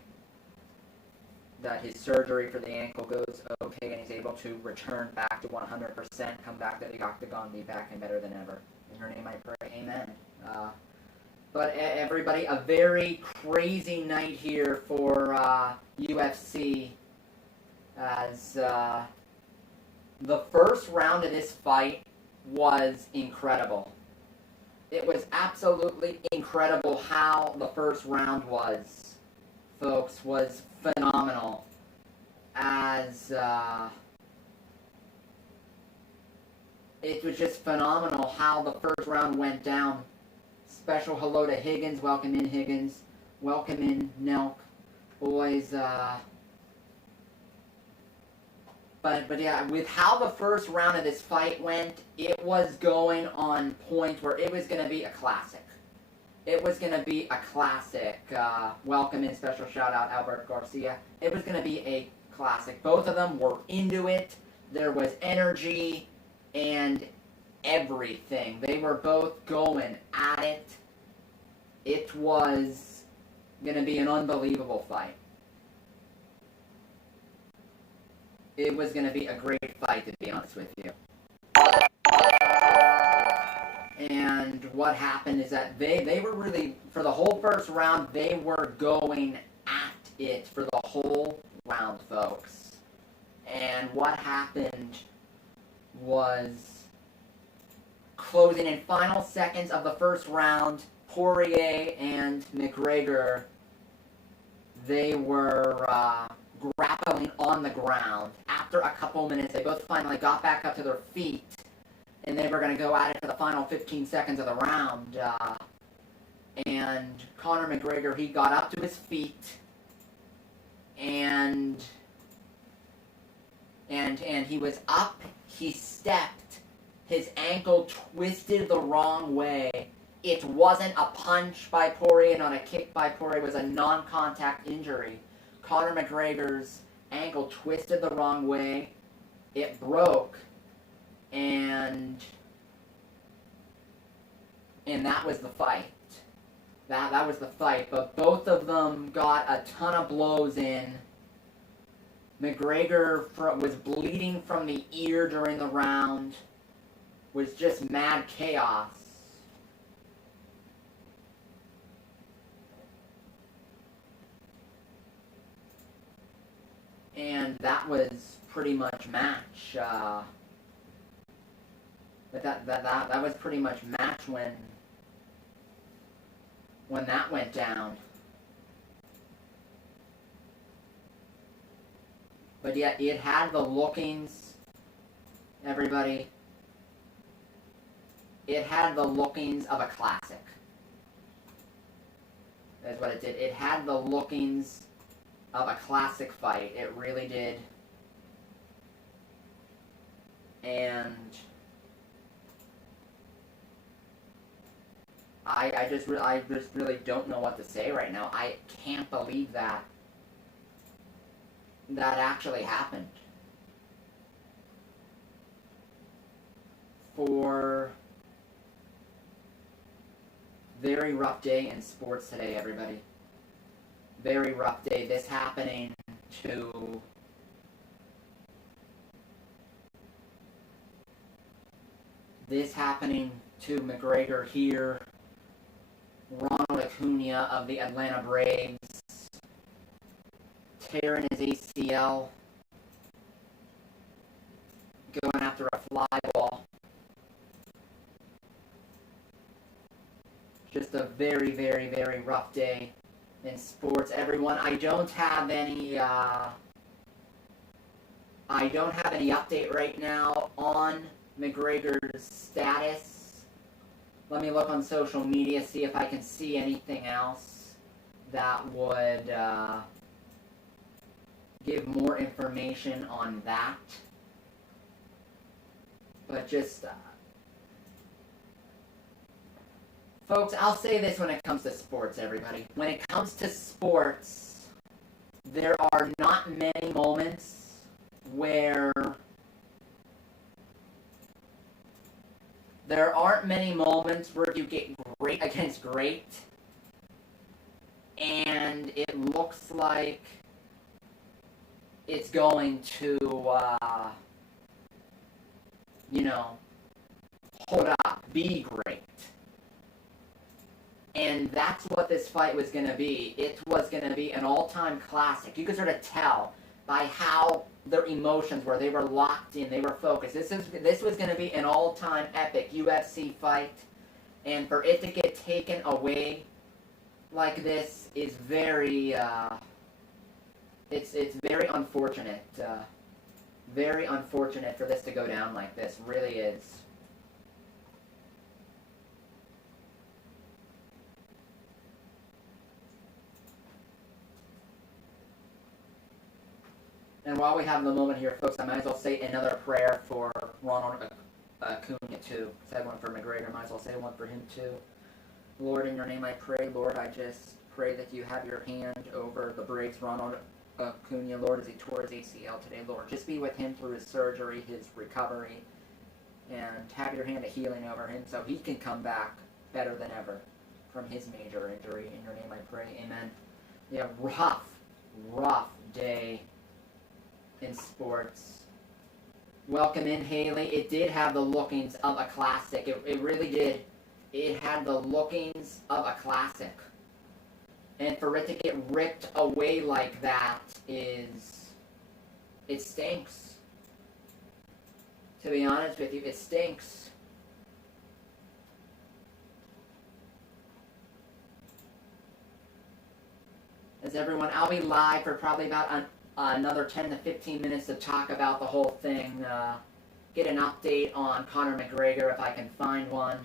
that his surgery for the ankle goes okay and he's able to return back to 100%, come back to the octagon, be back and better than ever. In your name I pray, amen. But everybody, a very crazy night here for UFC, as the first round of this fight was incredible. It was absolutely incredible how the first round was, folks, was phenomenal. As it was just phenomenal how the first round went down. Special hello to Higgins. Welcome in, Higgins. Welcome in, Nelk. Boys, But yeah, with how the first round of this fight went, it was going on point where it was going to be a classic. It was going to be a classic. Welcome in, special shout out, Albert Garcia. It was going to be a classic. Both of them were into it. There was energy and everything. They were both going at it. It was going to be an unbelievable fight. It was going to be a great fight, to be honest with you. And what happened is that they were really, for the whole first round, they were going at it for the whole round, folks. And what happened was, closing in final seconds of the first round, Poirier and McGregor, they were grappling on the ground. After a couple minutes, they both finally got back up to their feet, and they were going to go at it for the final 15 seconds of the round. And Conor McGregor, he got up to his feet, and he was up, he stepped, his ankle twisted the wrong way. It wasn't a punch by Poirier, not a kick by Poirier, it was a non-contact injury. Conor McGregor's ankle twisted the wrong way, it broke, and that was the fight. That was the fight, but both of them got a ton of blows in. McGregor was bleeding from the ear during the round, was just mad chaos. And that was pretty much match. But that was pretty much match when that went down. But yeah, it had the lookings, everybody. It had the lookings of a classic. That's what it did. It had the lookings of a classic fight. It really did. And I just really don't know what to say right now. I can't believe that actually happened. For very rough day in sports today, everybody. Very rough day. This happening to McGregor here. Ronald Acuna of the Atlanta Braves tearing his ACL, going after a fly ball. Just a very, very, very rough day in sports, everyone. I don't have any update right now on McGregor's status. Let me look on social media, see if I can see anything else that would give more information on that. But just, folks, I'll say this when it comes to sports, everybody. When it comes to sports, there are not many moments where there aren't many moments where you get great against great, and it looks like it's going to, hold up. be great. And that's what this fight was going to be. It was going to be an all-time classic. You could sort of tell by how their emotions were. They were locked in. They were focused. This was going to be an all-time epic UFC fight. And for it to get taken away like this is very, it's very unfortunate. Very unfortunate for this to go down like this. Really is. And while we have the moment here, folks, I might as well say another prayer for Ronald Acuna, too. Said one for McGregor, might as well say one for him, too. Lord, in your name I pray, Lord, I just pray that you have your hand over the breaks, Ronald Acuna, Lord, as he tore his ACL today, Lord. Just be with him through his surgery, his recovery, and have your hand of healing over him so he can come back better than ever from his major injury. In your name I pray, amen. Yeah, rough day in sports. Welcome in, Haley. It did have the lookings of a classic. It really did. It had the lookings of a classic. And for it to get ripped away like that it stinks. To be honest with you, it stinks. As everyone, I'll be live for probably about another 10 to 15 minutes to talk about the whole thing. Get an update on Conor McGregor if I can find one.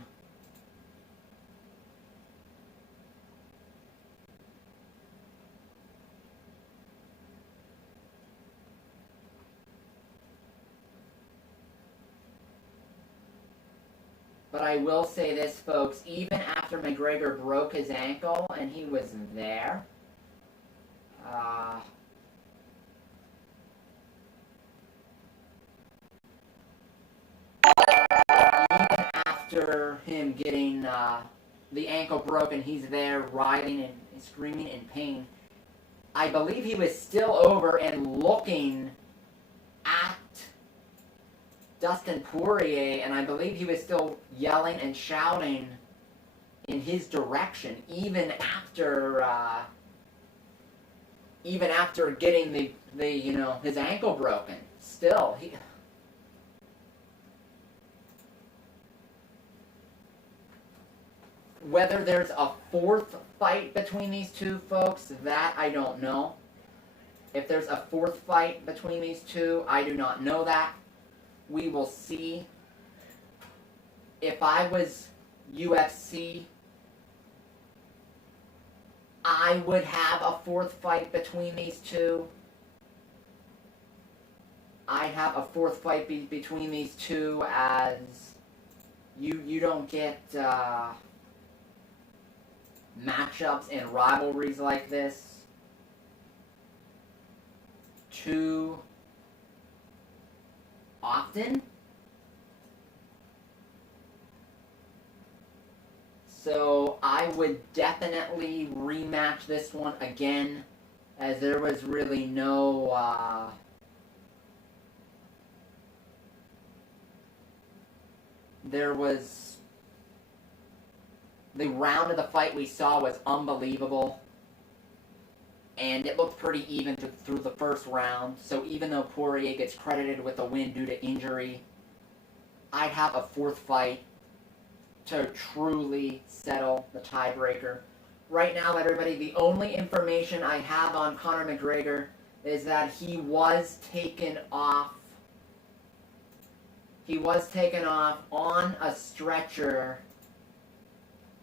But I will say this, folks, even after McGregor broke his ankle and he was there, even after him getting the ankle broken, he's there writhing and screaming in pain. I believe he was still over and looking at Dustin Poirier, and I believe he was still yelling and shouting in his direction, even after getting the his ankle broken. Still, whether there's a fourth fight between these two folks, that I don't know. If there's a fourth fight between these two, I do not know that. We will see. If I was UFC, I would have a fourth fight between these two. I'd have a fourth fight between these two, as you don't get matchups and rivalries like this too often. So I would definitely rematch this one again, as there was really no the round of the fight we saw was unbelievable, and it looked pretty even through the first round. So even though Poirier gets credited with a win due to injury, I'd have a fourth fight to truly settle the tiebreaker. Right now, everybody, the only information I have on Conor McGregor is that he was taken off. He was taken off on a stretcher,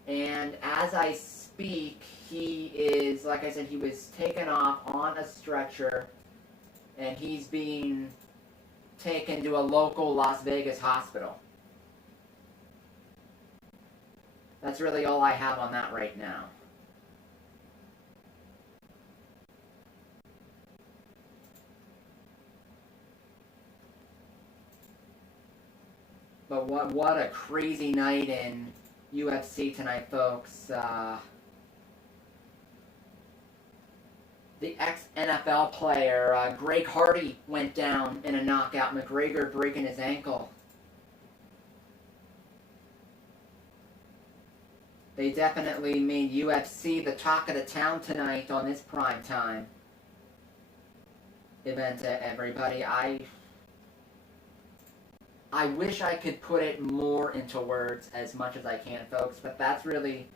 and as I speak, he is, like I said, he was taken off on a stretcher, and he's being taken to a local Las Vegas hospital. That's really all I have on that right now. But what a crazy night in UFC tonight, folks. The ex-NFL player, Greg Hardy, went down in a knockout. McGregor breaking his ankle. They definitely made UFC the talk of the town tonight on this prime time event, everybody. I wish I could put it more into words as much as I can, folks, but that's really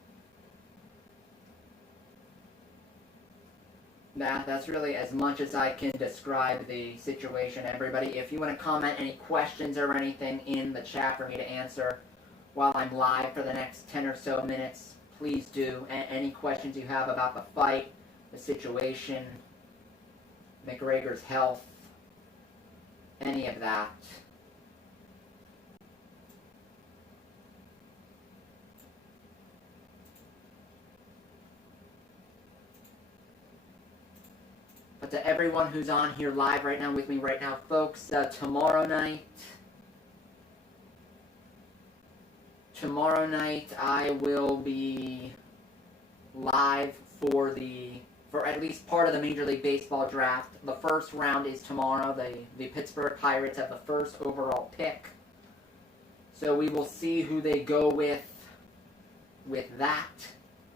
as much as I can describe the situation, everybody. If you want to comment any questions or anything in the chat for me to answer while I'm live for the next 10 or so minutes, please do. Any questions you have about the fight, the situation, McGregor's health, any of that. But to everyone who's on here live right now with me right now, folks, tomorrow night I will be live for at least part of the Major League Baseball draft. The first round is tomorrow. The Pittsburgh Pirates have the first overall pick. So we will see who they go with that.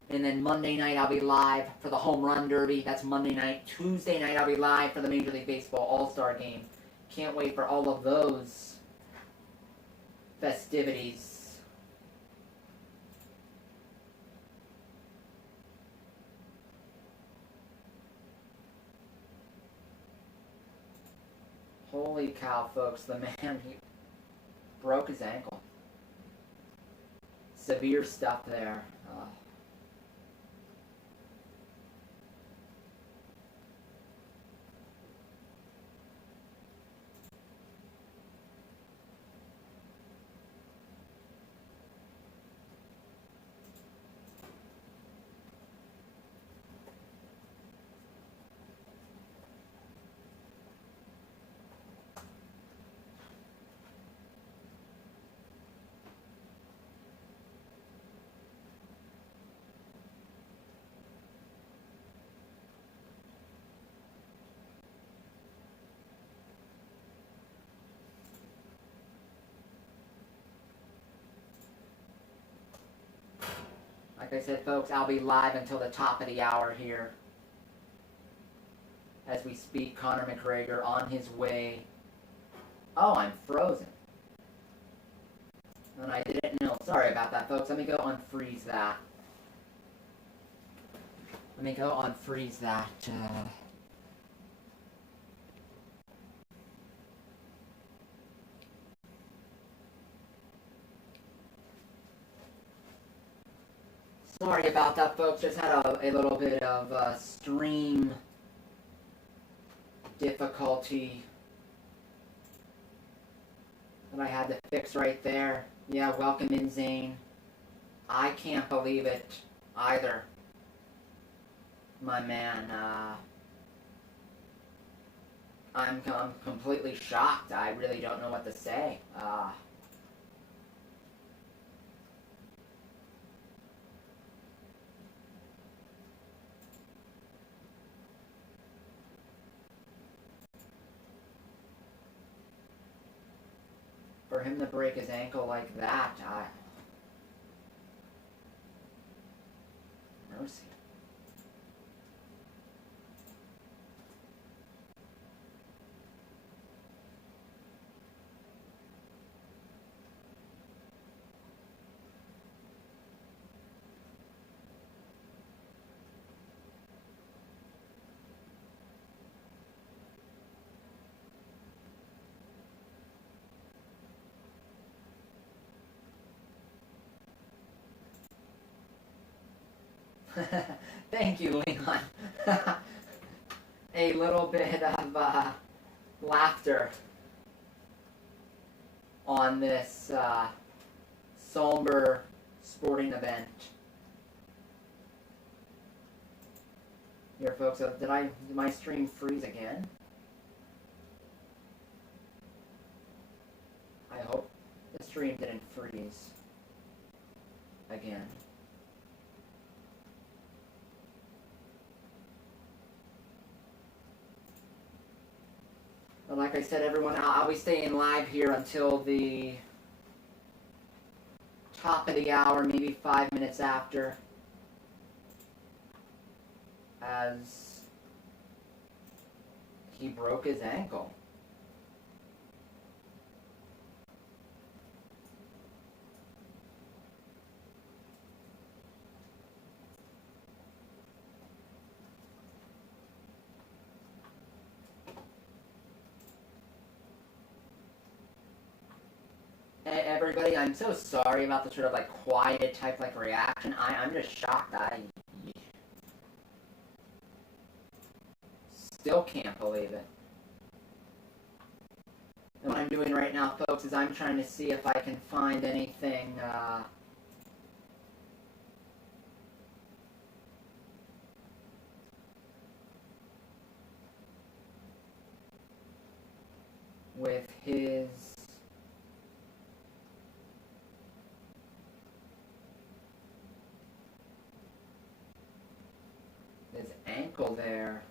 And then Monday night I'll be live for the Home Run Derby. That's Monday night. Tuesday night I'll be live for the Major League Baseball All-Star Game. Can't wait for all of those festivities. Holy cow, folks. The man, he broke his ankle. Severe stuff there. Like I said, folks, I'll be live until the top of the hour here. As we speak, Conor McGregor on his way. Oh, I'm frozen. And I didn't know. Sorry about that, folks. Let me go unfreeze that. Let me go unfreeze that. Sorry about that, folks. Just had a little bit of stream difficulty that I had to fix right there. Yeah, welcome in, Zane. I can't believe it either, my man. I'm completely shocked. I really don't know what to say. For him to break his ankle like that, mercy. Thank you, Leon. A little bit of laughter on this somber sporting event. Here, folks, did my stream freeze again? I hope the stream didn't freeze again. But like I said, everyone, I'll be staying live here until the top of the hour, maybe 5 minutes after, as he broke his ankle. Everybody, I'm so sorry about the sort of like quiet type like reaction. I'm just shocked. I still can't believe it. And what I'm doing right now, folks, is I'm trying to see if I can find anything with his ankle there.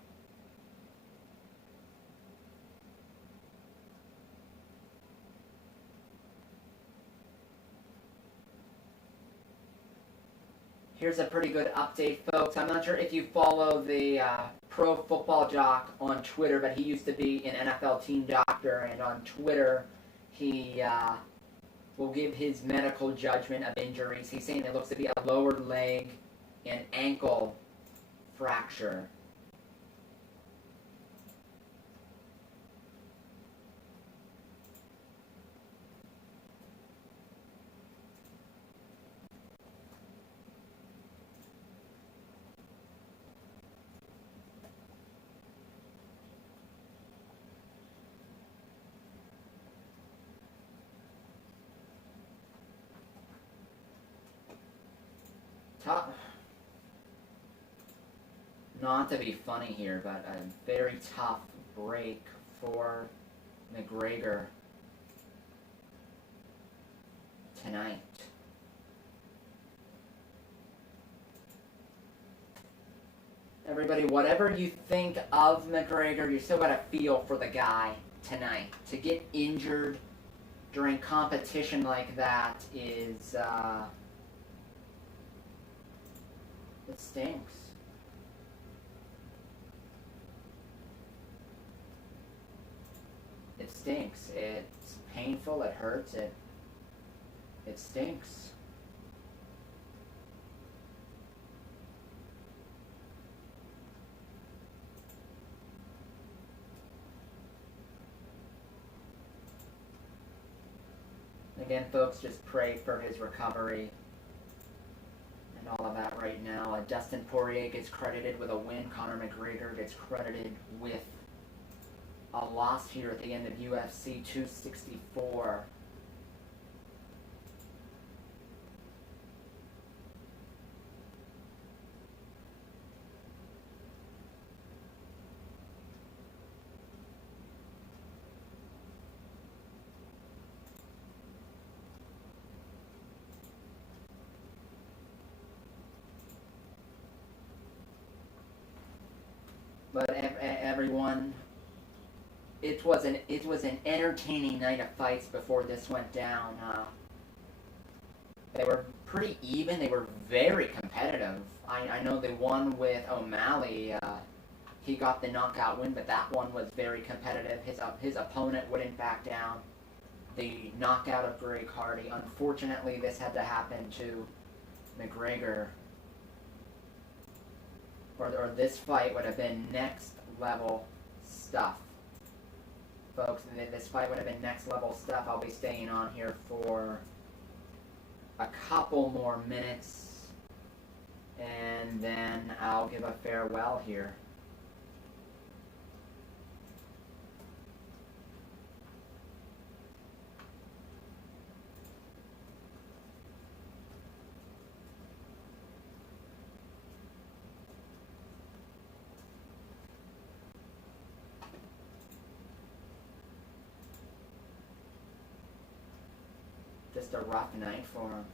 Here's a pretty good update, folks. I'm not sure if you follow the Pro Football Jock on Twitter, but he used to be an NFL team doctor, and on Twitter he will give his medical judgment of injuries. He's saying it looks to be a lower leg and ankle fracture. Not to be funny here, but a very tough break for McGregor tonight. Everybody, whatever you think of McGregor, you still got to feel for the guy tonight. To get injured during competition like that is, it stinks. It stinks. It's painful. It hurts. It stinks. Again, folks, just pray for his recovery and all of that right now. Dustin Poirier gets credited with a win. Conor McGregor gets credited with a loss here at the end of UFC 264. But everyone, it was an entertaining night of fights before this went down. They were pretty even. They were very competitive. I know the one with O'Malley, he got the knockout win, but that one was very competitive. His opponent wouldn't back down. The knockout of Greg Hardy. Unfortunately, this had to happen to McGregor. Or this fight would have been next level stuff. Folks, this fight would have been next level stuff. I'll be staying on here for a couple more minutes, and then I'll give a farewell here. Just a rough night for him.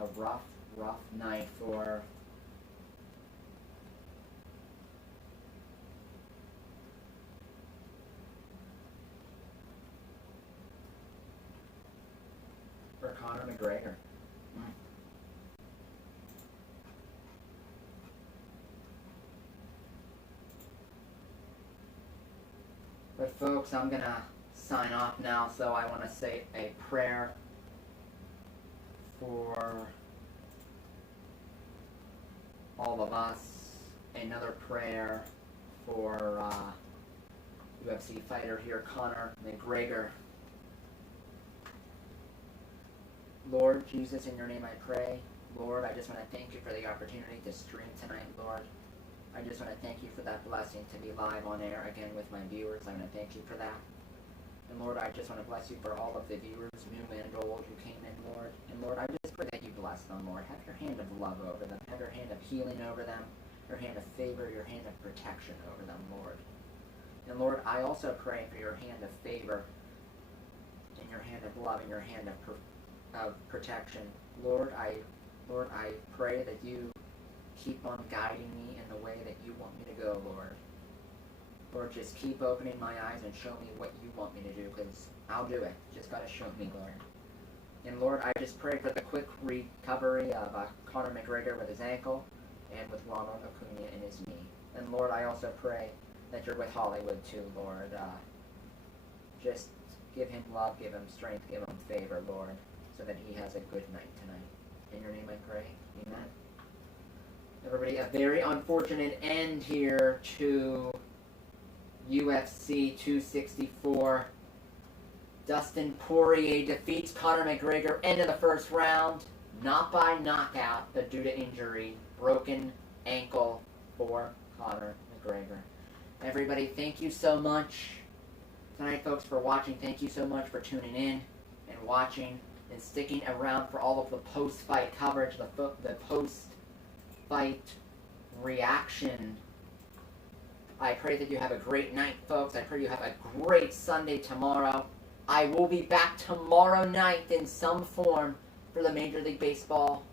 A rough night for Conor McGregor. But folks, I'm going to sign off now, so I want to say a prayer for all of us. Another prayer for UFC fighter here, Conor McGregor. Lord Jesus, in your name I pray. Lord, I just want to thank you for the opportunity to stream tonight, Lord. I just want to thank you for that blessing to be live on air again with my viewers. I want to thank you for that. And Lord, I just want to bless you for all of the viewers, new and old, who came in, Lord. And Lord, I just pray that you bless them, Lord. Have your hand of love over them. Have your hand of healing over them. Your hand of favor, your hand of protection over them, Lord. And Lord, I also pray for your hand of favor and your hand of love and your hand of protection. Lord, I pray that you keep on guiding me in the way that you want me to go, Lord. Lord, just keep opening my eyes and show me what you want me to do, because I'll do it. Just got to show me, Lord. And Lord, I just pray for the quick recovery of Conor McGregor with his ankle and with Ronald Acuna in his knee. And Lord, I also pray that you're with Hollywood too, Lord. Just give him love, give him strength, give him favor, Lord, so that he has a good night tonight. In your name I pray. Amen. Everybody, a very unfortunate end here to UFC 264. Dustin Poirier defeats Conor McGregor, end of the first round. Not by knockout, but due to injury. Broken ankle for Conor McGregor. Everybody, thank you so much tonight, folks, for watching. Thank you so much for tuning in and watching and sticking around for all of the post-fight coverage, the post-fight reaction. I pray that you have a great night, folks. I pray you have a great Sunday tomorrow. I will be back tomorrow night in some form for the Major League Baseball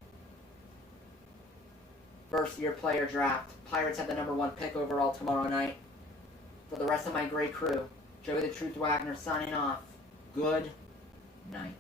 first-year player draft. Pirates have the #1 pick overall tomorrow night. For the rest of my great crew, Joey the Truth Wagner signing off. Good night.